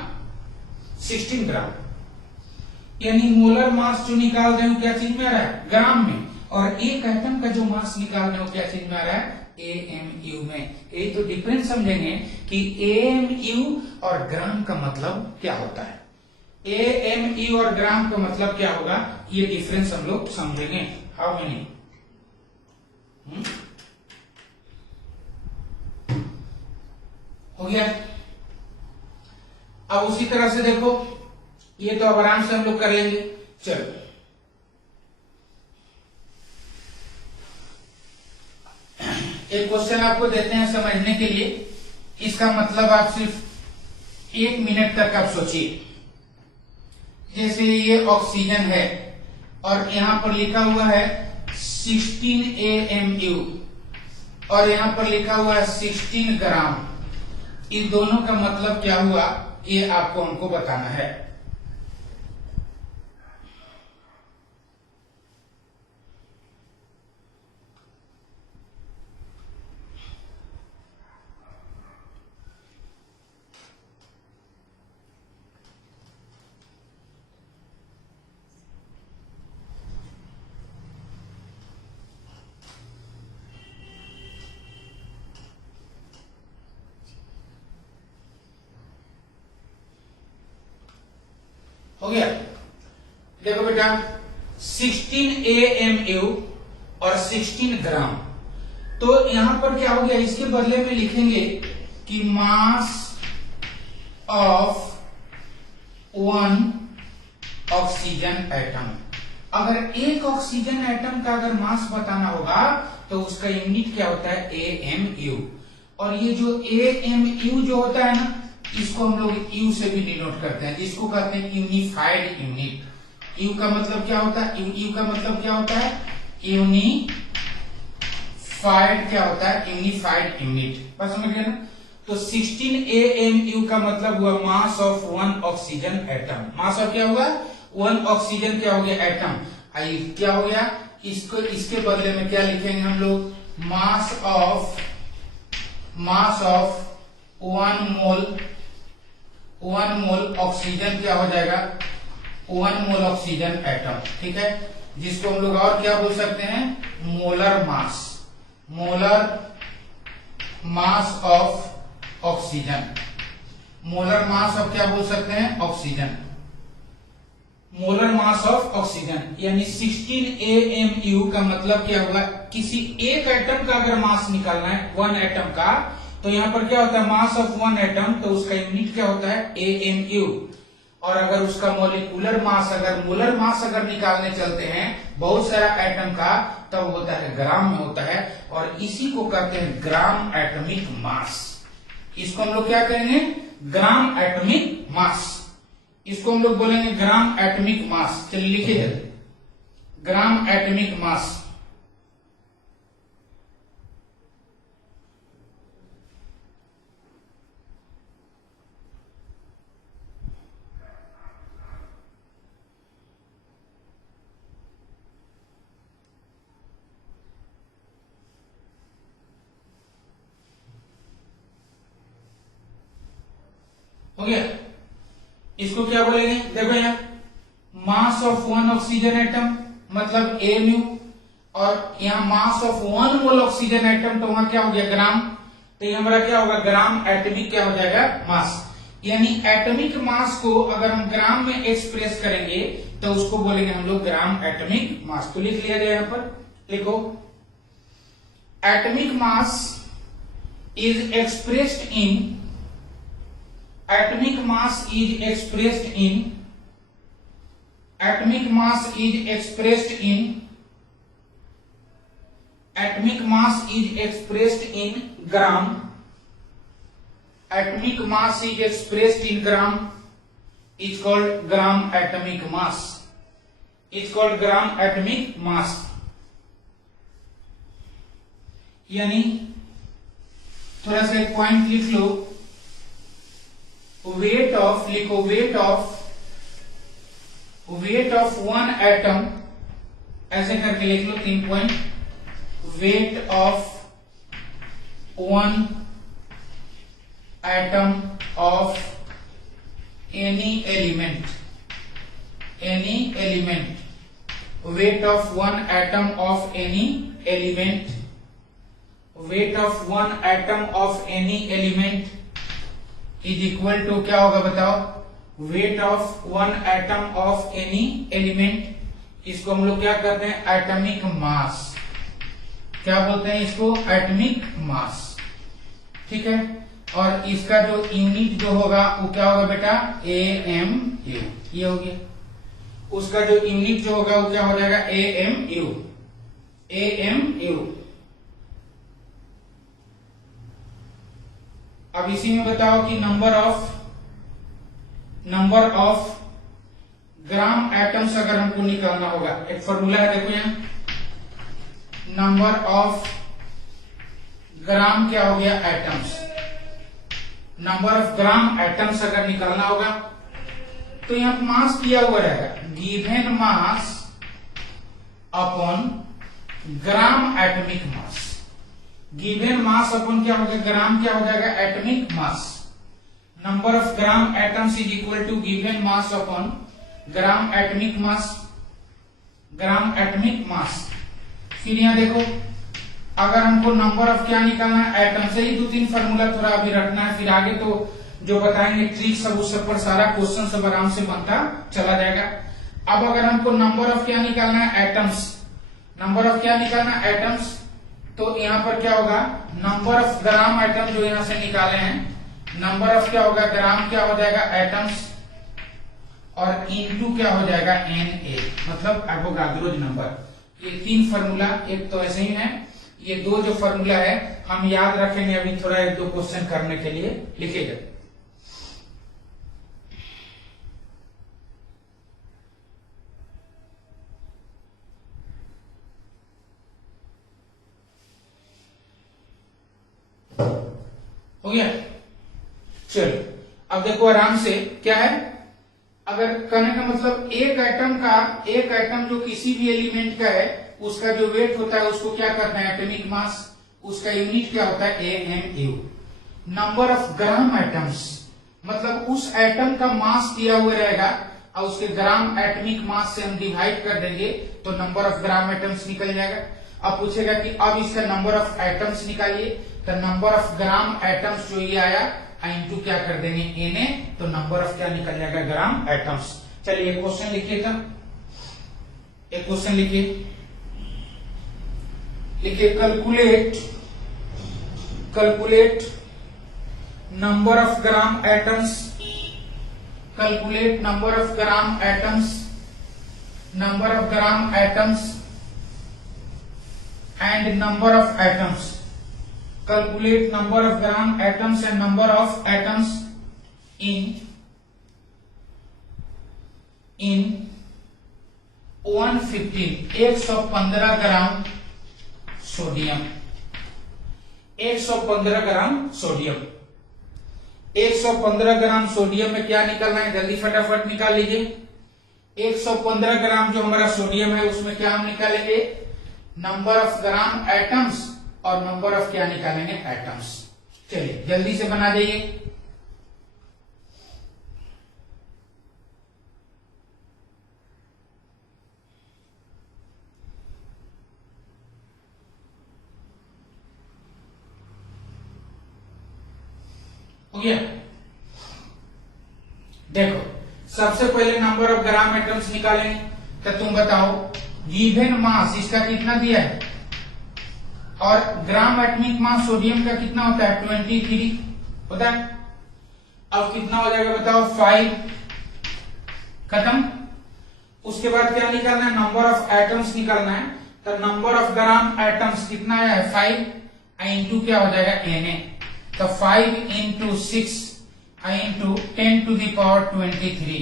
16 ग्राम। यानी मोलर मास जो निकाल रहे हो क्या चीज में आ रहा है ग्राम में, और एक एटम का जो मास निकाल रहे हो क्या चीज में आ रहा है AMU में। यही तो डिफरेंस समझेंगे कि AMU और ग्राम का मतलब क्या होता है, AMU और ग्राम का मतलब क्या होगा, ये डिफरेंस हम लोग समझेंगे। हाउ मेनी हो गया। अब उसी तरह से देखो, ये तो अब आराम से हम लोग कर लेंगे। चलो एक क्वेश्चन आपको देते हैं समझने के लिए, इसका मतलब आप सिर्फ 1 मिनट तक आप सोचिए। जैसे ये ऑक्सीजन है और यहां पर लिखा हुआ है 16 AMU और यहां पर लिखा हुआ है 16 ग्राम, इन दोनों का मतलब क्या हुआ ये आपको हमको बताना है। हो गया। देखो बेटा 16 AMU और 16 ग्राम, तो यहां पर क्या हो गया, इसके बदले में लिखेंगे कि मास ऑफ 1 ऑक्सीजन एटम। अगर एक ऑक्सीजन एटम का अगर मास बताना होगा तो उसका यूनिट क्या होता है AMU, और ये जो AMU जो होता है ना, इसको हम लोग U से भी डिनोट करते हैं, जिसको कहते हैं यूनिफाइड यूनिट। U का मतलब क्या होता है, U का मतलब क्या होता है यूनिफाइड, क्या होता है यूनिफाइड यूनिट, बस समझ गए ना। तो 16 AMU का मतलब हुआ मास of 1 oxygen atom, mass of क्या हुआ 1 ऑक्सीजन क्या हो गया एटम, क्या हो गया इसको, इसके बदले में क्या लिखेंगे हम लोग मास ऑफ 1 मोल ऑक्सीजन क्या हो जाएगा 1 मोल ऑक्सीजन एटम, ठीक है, जिसको हम लोग और क्या बोल सकते हैं molar mass of oxygen, molar mass of क्या बोल सकते हैं oxygen, molar mass of oxygen. यानी 16 AMU का मतलब क्या होगा, किसी एक एटम का अगर मास निकालना है 1 एटम का, तो यहां पर क्या होता है मास ऑफ 1 एटम, तो उसका यूनिट क्या होता है AMU, और अगर उसका मॉलिक्यूलर मास, अगर मोलर मास अगर निकालने चलते हैं बहुत सारा एटम का, तब होता है ग्राम में होता है, और इसी को कहते हैं ग्राम एटॉमिक मास। इसको हम लोग क्या कहेंगे ग्राम एटॉमिक मास, इसको हम लोग बोलेंगे ग्राम एटॉमिक मास। चलिए लिखिए ग्राम एटॉमिक मास। हो गया, इसको क्या बोलेंगे, देखो यहाँ mass of one oxygen atom मतलब ए म्यू, और यहाँ mass of one mole oxygen atom तो वहां क्या हो गया ग्राम, तो ये हमारा क्या होगा ग्राम एटॉमिक क्या हो जाएगा मास। यानी एटॉमिक मास को अगर हम ग्राम में एक्सप्रेस करेंगे तो उसको बोलेंगे हम लोग ग्राम एटॉमिक मास। तो लिख लिया जाए यहां पर, लिखो atomic mass is expressed in, atomic mass is expressed in, atomic mass is expressed in, atomic mass is expressed in gram, atomic mass is expressed in gram is called gram atomic mass, is called gram atomic mass। यानी थोड़ा सा एक point लिख लो, weight of, लिखो weight of one atom, ऐसे करके लिख लो 3 point, weight of one atom of any element, weight of one atom of any element, weight of one atom of any element is equal to क्या होगा बताओ, weight of one atom of any element, इसको हम लोग क्या करते हैं atomic mass, क्या बोलते हैं इसको एटॉमिक मास, ठीक है। और इसका जो यूनिट जो होगा वो क्या होगा बेटा AMU, ये हो गया। उसका जो यूनिट जो होगा वो क्या हो जाएगा AMU। अब इसी में बताओ कि नंबर ऑफ ग्राम एटम्स अगर हमको निकालना होगा, एक फॉर्मूला है देखो यहाँ, नंबर ऑफ ग्राम क्या हो गया atoms, number of gram atoms अगर निकालना होगा तो यहाँ मास दिया हुआ रहेगा, given mass upon gram atomic mass, given mass upon क्या हो गया ग्राम क्या हो जाएगा atomic mass, number of gram atoms is equal to given mass upon gram atomic mass. फिर यहाँ देखो अगर हमको नंबर ऑफ क्या निकालना है एटम से ही 2-3 फार्मूला थोड़ा अभी रखना है, फिर आगे तो जो बताएंगे ट्रिक सब उस सब पर सारा क्वेश्चन सब आराम से बनता चला जाएगा। अब अगर हमको नंबर ऑफ क्या निकालना है एटम्स, नंबर ऑफ क्या निकालना है एटम्स, तो यहाँ पर क्या होगा नंबर ऑफ ग्राम एटम जो यहाँ से निकाले हैं, नंबर ऑफ क्या होगा ग्राम क्या हो जाएगा एटम्स और इनटू क्या हो जाएगा Na, मतलब एवोगाद्रो नंबर। ये 3 फार्मूला, एक तो ऐसे ही है, ये 2 जो फार्मूला है हम याद रखेंगे अभी थोड़ा 1-2 क्वेश्चन करने के लिए, लिखिएगा। हो गया, चलो अब देखो आराम से क्या है, अगर कहने का मतलब एक एटम जो किसी भी एलिमेंट का है उसका जो वेट होता है उसको क्या करना है एटॉमिक मास, उसका यूनिट क्या होता है AMU। Number of gram atoms मतलब उस एटम का मास दिया हुआ रहेगा और उसके ग्राम एटॉमिक मास से हम डिवाइड कर देंगे तो नंबर ऑफ ग्राम एटम्स निकल जाएगा। अब पूछेगा कि अब इसका नंबर ऑफ एटम्स निकालिए, तो नंबर ऑफ ग्राम एटम्स जो ये आया इनटू क्या कर देंगे Na, तो नंबर ऑफ क्या निकल जाएगा ग्राम एटम्स। चलिए एक क्वेश्चन लिखिएगा, एक क्वेश्चन लिखिए calculate number of gram atoms, calculate number of gram atoms, number of gram atoms and number of atoms, calculate number of gram atoms and number of atoms in 115 gram sodium, 115 gram sodium. 115 gram sodium में क्या निकालना है, जल्दी फटाफट निकाल लीजिए। 115 ग्राम जो हमारा सोडियम है उसमें क्या हम निकालेंगे, नंबर ऑफ ग्राम एटम्स और नंबर ऑफ क्या निकालेंगे, एटम्स। चलिए जल्दी से बना जाइए। हो गया। देखो सबसे पहले नंबर ऑफ ग्राम एटम्स निकालेंगे, तो तुम बताओ गिवन मास इसका कितना दिया है और ग्राम एटॉमिक मास सोडियम का कितना होता है, 23 होता है। अब कितना हो जाएगा बताओ, 5। खत्म। उसके बाद क्या निकालना है, नंबर ऑफ एटम्स निकालना है। तो नंबर ऑफ ग्राम एटम्स कितना है, 5 इंटू क्या हो जाएगा, Na। तो 5 into 6 into 10 to the power 23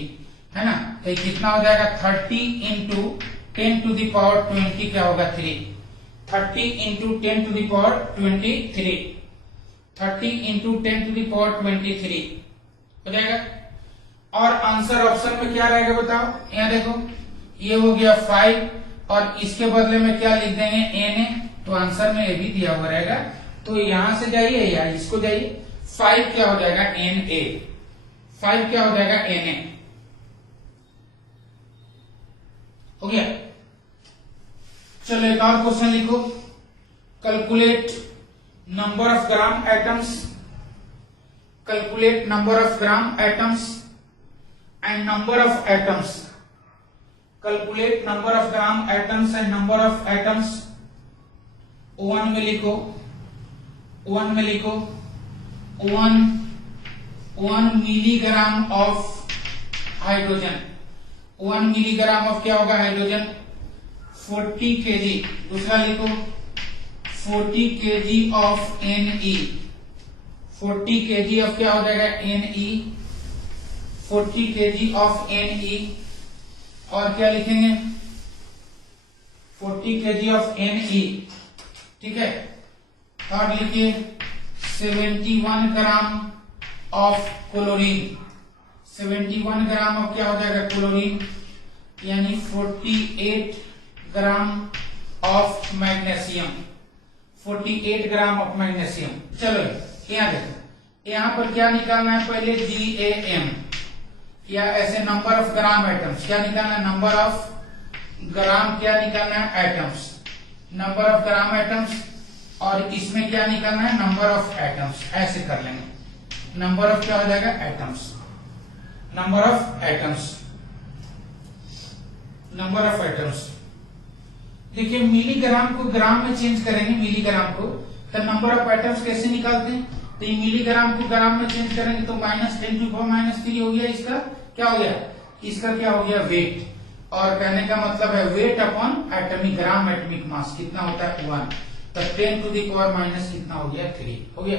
है ना। तो कितना हो जाएगा, 30 इंटू 10 टू द पावर 20 क्या होगा, 3। 30 into 10 to the power 23, 30 into 10 to the power 23 हो जाएगा। और आंसर ऑप्शन में क्या रहेगा बताओ, यहाँ देखो ये हो गया 5 और इसके बदले में क्या लिख देंगे, Na। तो आंसर में ये भी दिया हुआ रहेगा, तो यहां से जाइए या इसको जाइए। 5 क्या हो जाएगा, Na। 5 क्या हो जाएगा, Na। हो गया। चलो एक और क्वेश्चन लिखो, calculate number of gram atoms, calculate number of gram atoms and number of atoms, calculate number of gram atoms and number of atoms. 1 में लिखो, 1 में लिखो 1 milligram of hydrogen, 1 milligram of क्या होगा, हाइड्रोजन। 40 केजी, दूसरा लिखो 40 KG of Ne, 40 KG of क्या हो जाएगा, Ne, 40 केजी ऑफ Ne। और क्या लिखेंगे, 40 केजी ऑफ Ne, ठीक है। और लिखिए 71 gram of chlorine, 71 gram of क्या हो जाएगा, क्लोरीन, यानी 48 gram of magnesium, 48 gram of magnesium. चलो यहाँ देखो, यहाँ पर क्या निकालना है, पहले GAM या ऐसे नंबर ऑफ ग्राम एटम्स, क्या निकालना है, नंबर ऑफ ग्राम, क्या निकालना है, atoms, number of gram atoms. और इसमें क्या निकालना है, नंबर ऑफ एटम्स। ऐसे कर लेंगे, नंबर ऑफ क्या हो जाएगा, atoms, number of atoms, number of atoms. देखिए मिलीग्राम को ग्राम में चेंज करेंगे, मिलीग्राम को, तो नंबर ऑफ एटम्स कैसे निकालते हैं, तो ये मिलीग्राम को ग्राम में चेंज करेंगे तो -10 टू पावर -3 हो गया। इसका क्या हो गया, इसका क्या हो गया, वेट। और कहने का मतलब है वेट अपॉन एटॉमिक ग्राम एटॉमिक मास कितना होता है, 1। तो 10 टू द पावर माइनस कितना हो गया, 3 हो गया।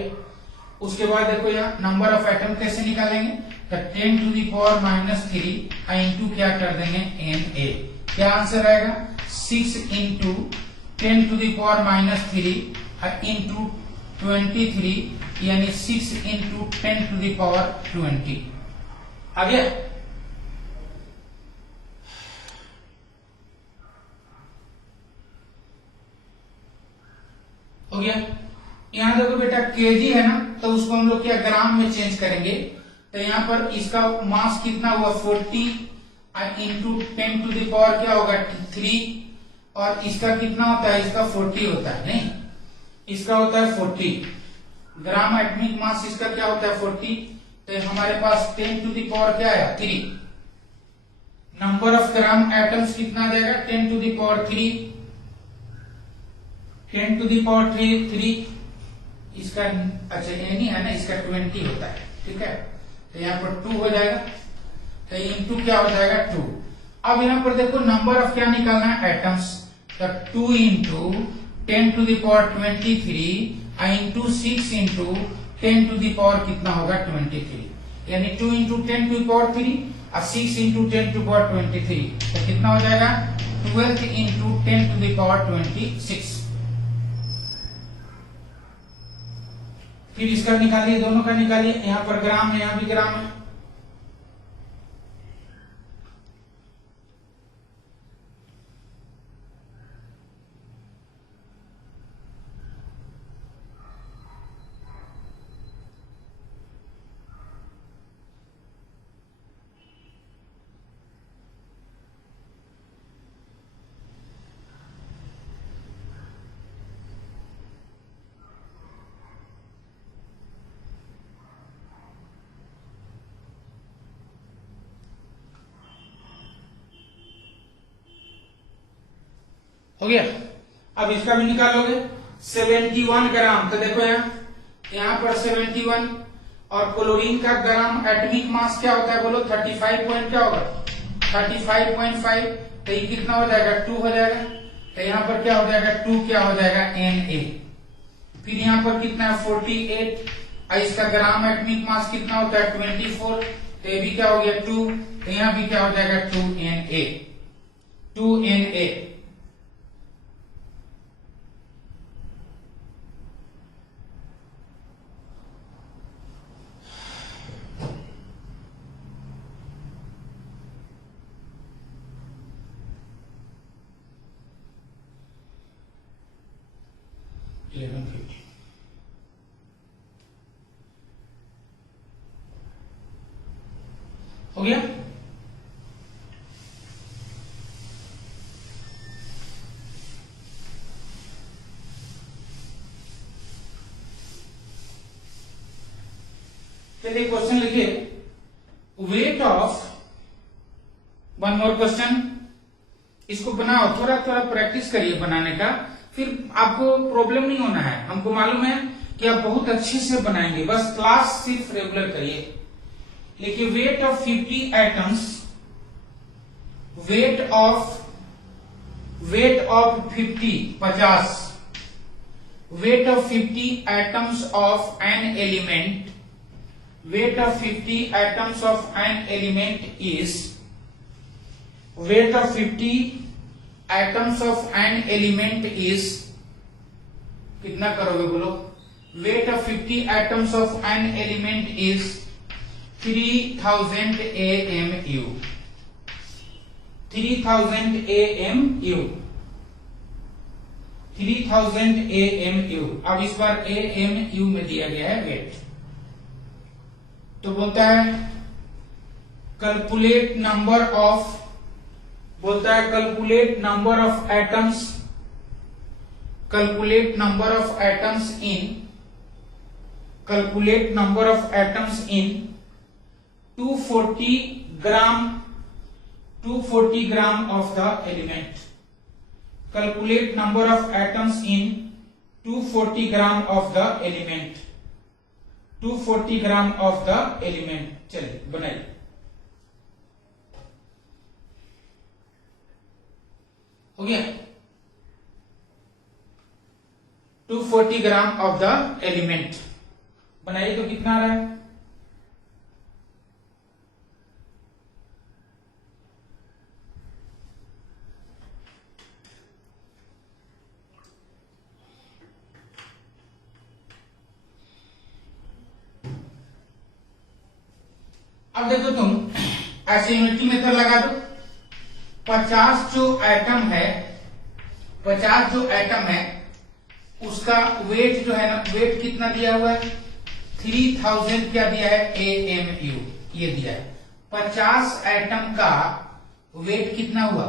उसके बाद देखो यहाँ नंबर ऑफ एटम कैसे निकालेंगे, तो 10 टू द पावर -3 इंटू क्या कर देंगे, Na। क्या आंसर आएगा, 6 into 10 to the power -3 into 23, यानी 6 इंटू 10 टू द पावर 20 आ गया। हो गया। यहाँ देखो बेटा केजी है ना, तो उसको हम लोग क्या ग्राम में चेंज करेंगे। तो यहाँ पर इसका मास कितना हुआ, 40 इंटू 10 टू द पावर क्या होगा, 3। और इसका कितना होता है, इसका 40 होता है, नहीं इसका होता है 40 ग्राम एटॉमिक मास, इसका क्या होता है 40। तो हमारे पास 10 टू द पावर क्या है, 3। नंबर ऑफ ग्राम एटम्स कितना आ जाएगा, 10 to the power 3, 10 to the power 3। इसका अच्छा ये नहीं है ना, इसका 20 होता है, ठीक है। तो यहाँ पर 2 हो जाएगा, तो इंटू क्या हो जाएगा, 2। अब यहाँ पर देखो नंबर ऑफ क्या निकालना है, एटम्स। तो 2 into 10 to the power 23 into 6 into 10 to the power कितना होगा, 23। यानी 2 इंटू 10 टू पावर 3 और 6 इंटू 10 टू पावर 23, तो कितना हो जाएगा 12 इंटू 10 टू द पावर 26। फिर इसका निकालिए, दोनों का निकालिए, यहाँ पर ग्राम है, यहाँ भी ग्राम है। हो गया। अब इसका भी निकालोगे 71 ग्राम, तो देखो यहाँ पर 71, और क्लोरीन का ग्राम एटॉमिक मास क्या होता है बोलो 35 पॉइंट क्या होगा 35.5, तो ये कितना हो जाएगा 2 हो जाएगा, तो यहाँ पर क्या हो जाएगा 2 क्या हो जाएगा Na। फिर यहाँ पर कितना है 48, और इसका ग्राम एटॉमिक मास कितना होता है 24, तो ये भी क्या हो गया 2, तो यहाँ भी क्या हो जाएगा 2Na। हो गया। चलिए क्वेश्चन लिखिए, wait of, one more question, इसको बनाओ, थोड़ा थोड़ा प्रैक्टिस करिए बनाने का, फिर आपको प्रॉब्लम नहीं होना है। हमको मालूम है कि आप बहुत अच्छे से बनाएंगे, बस क्लास सिर्फ रेगुलर करिए। लिखिए weight of 50 atoms, weight of 50 weight of 50 atoms of an element, weight of 50 atoms of an element is, weight of 50 atoms of an element is, कितना करोगे बोलो, weight of 50 atoms of an element is 3000 AMU, 3000 AMU, 3000 AMU। अब इस बार AMU में दिया गया है wait, तो बोलता है कैलकुलेट नंबर ऑफ, बोलता है calculate number of atoms, calculate number of atoms in, calculate number of atoms in 240 gram of the element, calculate number of atoms in 240 gram of the element, 240 gram of the element। चलिए बनाइए, हो गया 240 ग्राम of the element। बनाइए तो कितना आ रहा है, अब देखो तुम ऐसे यूनिटी मेथड लगा दो, 50 जो एटम है, 50 जो एटम है उसका वेट जो है ना, वेट कितना दिया हुआ है 3000 क्या दिया है AMU, ये दिया है। 50 एटम का वेट कितना हुआ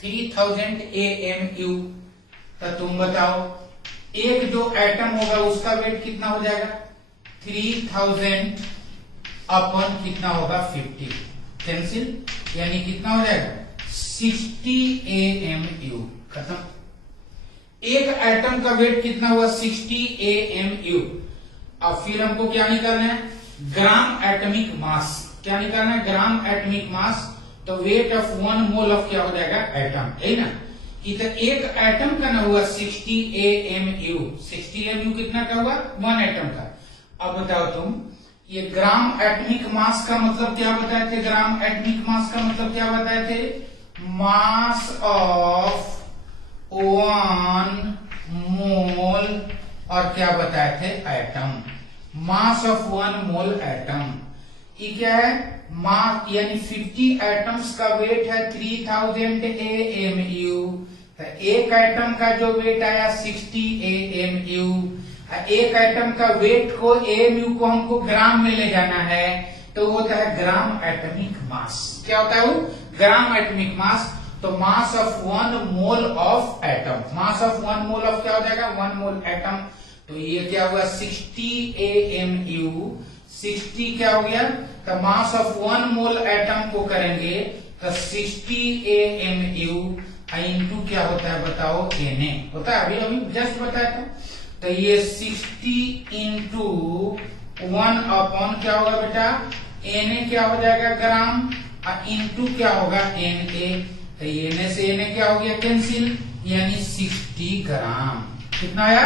3000 AMU, तो तुम बताओ एक जो एटम होगा उसका वेट कितना हो जाएगा 3000 अपन कितना होगा 50, कैंसिल, यानी कितना हो जाएगा 60 AMU, खत्म। एक एटम का वेट कितना हुआ 60 AMU। अब फिर हमको क्या निकालना है ग्राम एटॉमिक मास, क्या निकालना है ग्राम एटॉमिक मास, तो वेट ऑफ 1 मोल ऑफ क्या हो जाएगा एटम, है ना। इधर एक एटम का ना हुआ 60 AMU, 60 AMU कितना का हुआ 1 एटम का। अब बताओ तुम ये ग्राम एटॉमिक मास का मतलब क्या बताए थे? ग्राम एटॉमिक मास का मतलब क्या बताए थे? मास ऑफ 1 मोल और क्या बताए थे? Atom. Mass of 1 mole atom. ये क्या है? मास यानी 50 एटम्स का वेट है 3000 AMU। एक एटम का जो वेट आया 60 AMU। एक एटम का वेट को AMU को हमको ग्राम में ले जाना है तो होता है ग्राम एटॉमिक मास। क्या होता है वो? Gram atomic mass. तो mass of 1 mole of atom, mass of 1 mole of क्या हो जाएगा? 1 मोल एटम। तो ये क्या हुआ? 60 AMU। 60 क्या हो गया? तो मास ऑफ 1 मोल एटम को करेंगे तो 60 AMU इंटू क्या होता है बताओ? Na होता है। अभी जस्ट बताया था। तो ये 60 इंटू 1 अपॉन क्या होगा बेटा? Na क्या हो जाएगा? ग्राम। इंटू क्या होगा? Na। तो Na से Na क्या हो गया? कैंसिल, यानी 60 ग्राम। कितना आया?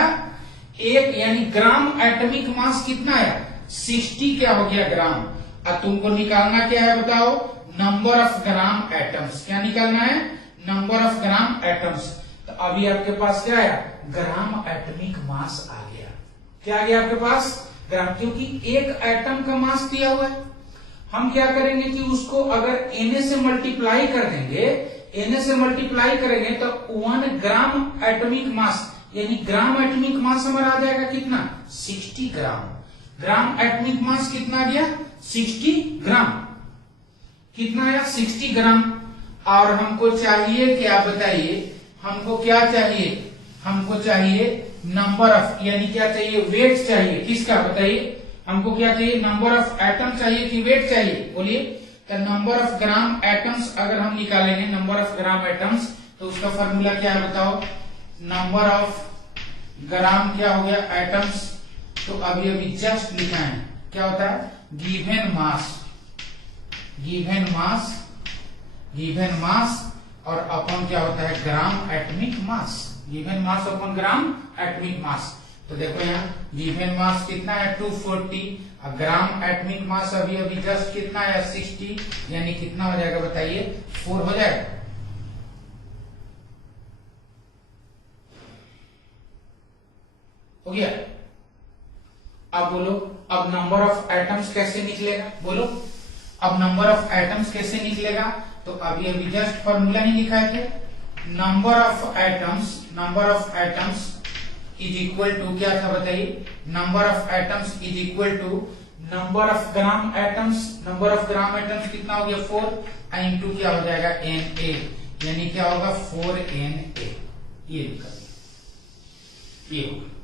एक यानी ग्राम एटॉमिक मास कितना आया? 60 क्या हो गया? ग्राम। अब तुमको निकालना क्या है बताओ? Number of gram atoms. क्या निकालना है? Number of gram atoms. तो अभी आपके पास क्या आया? ग्राम एटॉमिक मास आ गया। क्या आ गया आपके पास? ग्राम। क्योंकि एक एटम का मास दिया हुआ है, हम क्या करेंगे कि उसको अगर Na से मल्टीप्लाई कर देंगे, Na से मल्टीप्लाई करेंगे तो 1 ग्राम एटॉमिक मास यानी ग्राम एटॉमिक मास हमारा आ जाएगा कितना? 60 ग्राम। ग्राम एटॉमिक मास कितना आ गया? 60 ग्राम। कितना आया? 60 ग्राम। और हमको चाहिए क्या बताइए? हमको क्या चाहिए? हमको चाहिए नंबर ऑफ, यानी क्या चाहिए? वेट चाहिए। किसका बताइए? हमको क्या चाहिए? नंबर ऑफ एटम चाहिए कि वेट चाहिए? बोलिए। तो नंबर ऑफ ग्राम एटम्स अगर हम निकालेंगे, नंबर ऑफ ग्राम एटम्स, तो उसका फॉर्मूला क्या है बताओ? नंबर ऑफ ग्राम क्या हो गया? एटम्स। तो अभी अभी जस्ट लिखा है। क्या होता है? गिवन मास, गिवन मास, गिवन मास और अपॉन क्या होता है? ग्राम atomic mass. Given mass upon gram atomic mass. तो देखो यहाँ गिवन मास कितना है? 240। ग्राम एटॉमिक मास अभी अभी जस्ट कितना है? 60। यानी कितना हो जाएगा बताइए? 4 हो जाएगा। हो गया? अब बोलो, अब नंबर ऑफ एटम्स कैसे निकलेगा? बोलो, अब नंबर ऑफ एटम्स कैसे निकलेगा? तो अभी अभी जस्ट फॉर्मूला नहीं लिखा है क्या? Number of atoms, number of atoms is equal to क्या था बताइए? Number of atoms is equal to number of gram atoms. Number of gram atoms कितना हो गया? 4 इंटू क्या हो जाएगा? Na। यानी क्या होगा? 4Na। ये लिखा, ये होगा।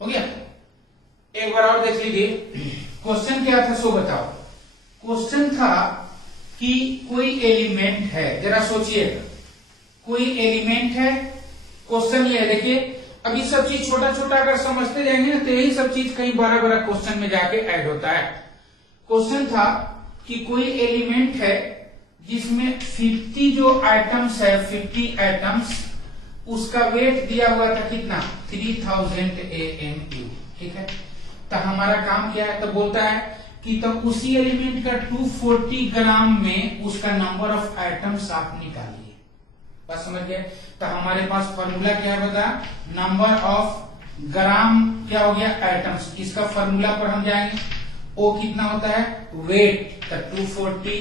हो गया? एक बार और देख लीजिए। क्वेश्चन क्या था सो बताओ। क्वेश्चन था कि कोई एलिमेंट है, जरा सोचिएगा, कोई एलिमेंट है। क्वेश्चन ये है, देखिए अभी सब चीज छोटा छोटा अगर समझते जाएंगे ना तो यही सब चीज कहीं बड़ा बड़ा क्वेश्चन में जाके ऐड होता है। क्वेश्चन था कि कोई एलिमेंट है जिसमें 50 जो आइटम्स है, 50 आइटम्स, उसका वेट दिया हुआ था कितना? 3000 AMU। ठीक है? तो हमारा काम क्या है? तो बोलता है कि तो उसी एलिमेंट का 240 ग्राम में उसका नंबर ऑफ आइटम्स आप निकालिए। बस समझ गए? तो हमारे पास फॉर्मूला क्या है बता? नंबर ऑफ ग्राम क्या हो गया? आइटम्स। इसका फॉर्मूला पर हम जाएंगे। ओ कितना होता है? वेट। तो 240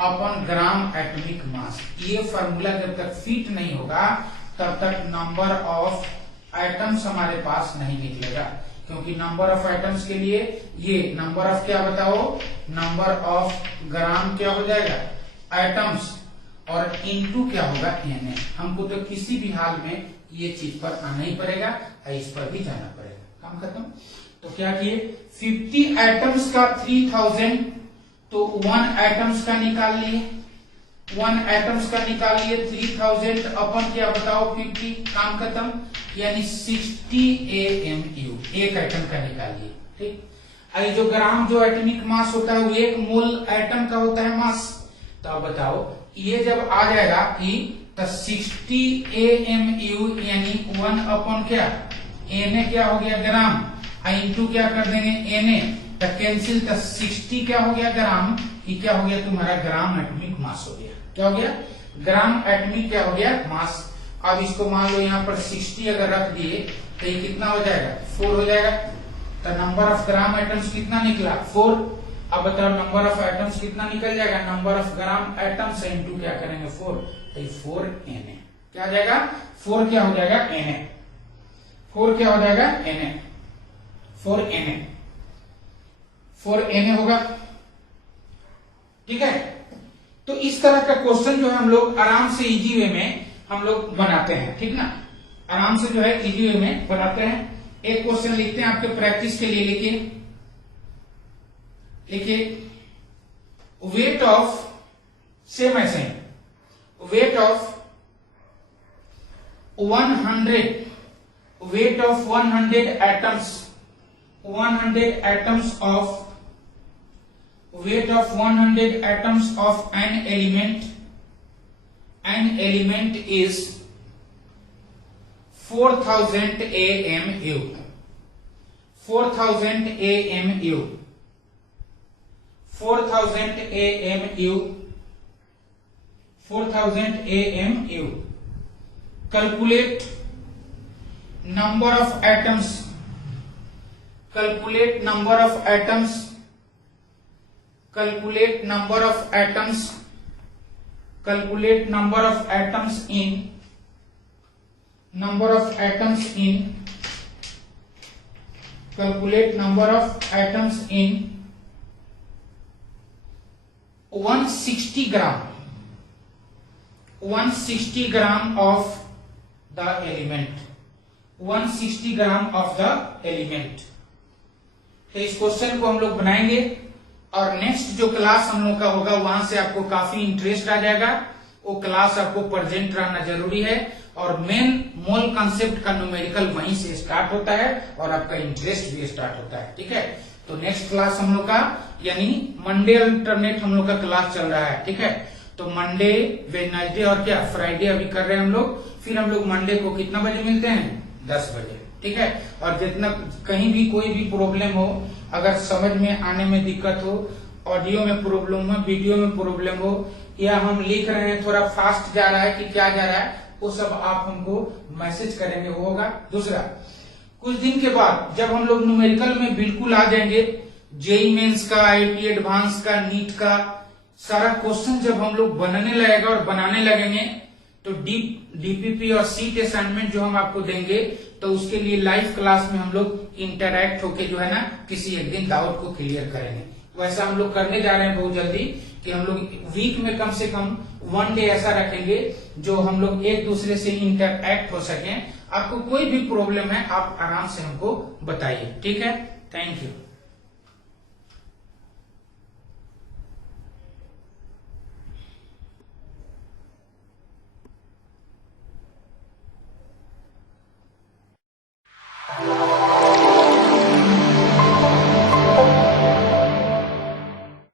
अपॉन ग्राम एटॉमिक मास। ये फॉर्मूला जब तक फिट नहीं होगा तब तक नंबर ऑफ आइटम्स हमारे पास नहीं निकलेगा, क्योंकि नंबर ऑफ आइटम्स के लिए ये नंबर ऑफ क्या बताओ? नंबर ऑफ ग्राम क्या हो जाएगा? आइटम्स, और इनटू क्या होगा? Na। हमको तो किसी भी हाल में ये चीज पर आना ही पड़ेगा और इस पर भी जाना पड़ेगा। काम खत्म। तो क्या किए? 50 आइटम्स का 3000, तो 1 आइटम्स का निकाल लिए। 1 आइटम्स का निकाल लिए 3000 अपन क्या बताओ? 50। काम खत्म। यानी 60 AMU एक आइटम का निकालिए। ठीक? अरे जो ग्राम जो एटॉमिक मास होता है वो 1 मोल आइटम का होता है मास। तो अब बताओ, ये जब आ जाएगा कि तो 60 AMU यानी 1 अपॉन क्या Na क्या हो गया ग्राम, इंटू क्या कर देंगे Na, तो कैंसिल, तो 60 क्या हो गया ग्राम, ये क्या हो गया तुम्हारा ग्राम एटॉमिक मास हो गया। क्या हो गया ग्राम एटॉमिक क्या हो गया मास। अब इसको मान लो यहाँ पर 60 अगर रख दिए तो ये कितना हो जाएगा 4 हो जाएगा। तो नंबर ऑफ ग्राम एटम्स कितना निकला 4। अब बताओ नंबर ऑफ एटम्स कितना निकल जाएगा, number of gram atoms into क्या करेंगे 4, तो 4 Na क्या हो जाएगा 4 क्या हो जाएगा Na, 4 क्या हो जाएगा Na, 4 Na होगा। ठीक है, तो इस तरह का क्वेश्चन जो है हम लोग आराम से इजी वे में हम लोग बनाते हैं। ठीक ना, आराम से जो है इजी वे में बनाते हैं। एक क्वेश्चन लिखते हैं आपके प्रैक्टिस के लिए, लिखिए वेट ऑफ, सेम ऐसे weight of 100 atoms, 100 atoms of weight of 100 atoms of an element is 4000 AMU, 4000 AMU, 4000 AMU, 4000 AMU. Calculate number of atoms, calculate number of atoms, calculate number of atoms, calculate number of atoms in, number of atoms in, calculate number of atoms in 160 gram, 160 gram of the element, 160 gram of the element. तो इस question को हम लोग बनाएंगे और next जो class हम लोग का होगा वहां से आपको काफी इंटरेस्ट आ जाएगा। वो क्लास आपको प्रेजेंट रहना जरूरी है और मेन मोल कंसेप्ट का न्यूमेरिकल वहीं से स्टार्ट होता है और आपका इंटरेस्ट भी स्टार्ट होता है। ठीक है, तो नेक्स्ट क्लास हम लोग का यानी मंडे अल्टरनेट हम लोग का क्लास चल रहा है। ठीक है, तो मंडे, वेडनेसडे और क्या फ्राइडे अभी कर रहे हैं हम लोग। फिर हम लोग मंडे को कितना बजे मिलते हैं 10 बजे। ठीक है, और जितना कहीं भी कोई भी प्रॉब्लम हो, अगर समझ में आने में दिक्कत हो, ऑडियो में प्रॉब्लम हो, वीडियो में प्रॉब्लम हो, या हम लिख रहे हैं थोड़ा फास्ट जा रहा है कि क्या जा रहा है, वो सब आप हमको मैसेज करेंगे होगा। दूसरा, कुछ दिन के बाद जब हम लोग न्यूमेरिकल में बिल्कुल आ जाएंगे, जेई मेंस का, आईआईटी एडवांस का, नीट का सारा क्वेश्चन जब हम लोग बनने लगेगा और बनाने लगेंगे तो डीपीपी और सीट असाइनमेंट जो हम आपको देंगे तो उसके लिए लाइव क्लास में हम लोग इंटरैक्ट होके जो है ना किसी एक दिन डाउट को क्लियर करेंगे। वैसा हम लोग करने जा रहे हैं बहुत जल्दी कि हम लोग वीक में कम से कम 1 डे ऐसा रखेंगे जो हम लोग एक दूसरे से इंटरैक्ट हो सकें। आपको कोई भी प्रॉब्लम है आप आराम से हमको बताइए। ठीक है, थैंक यू।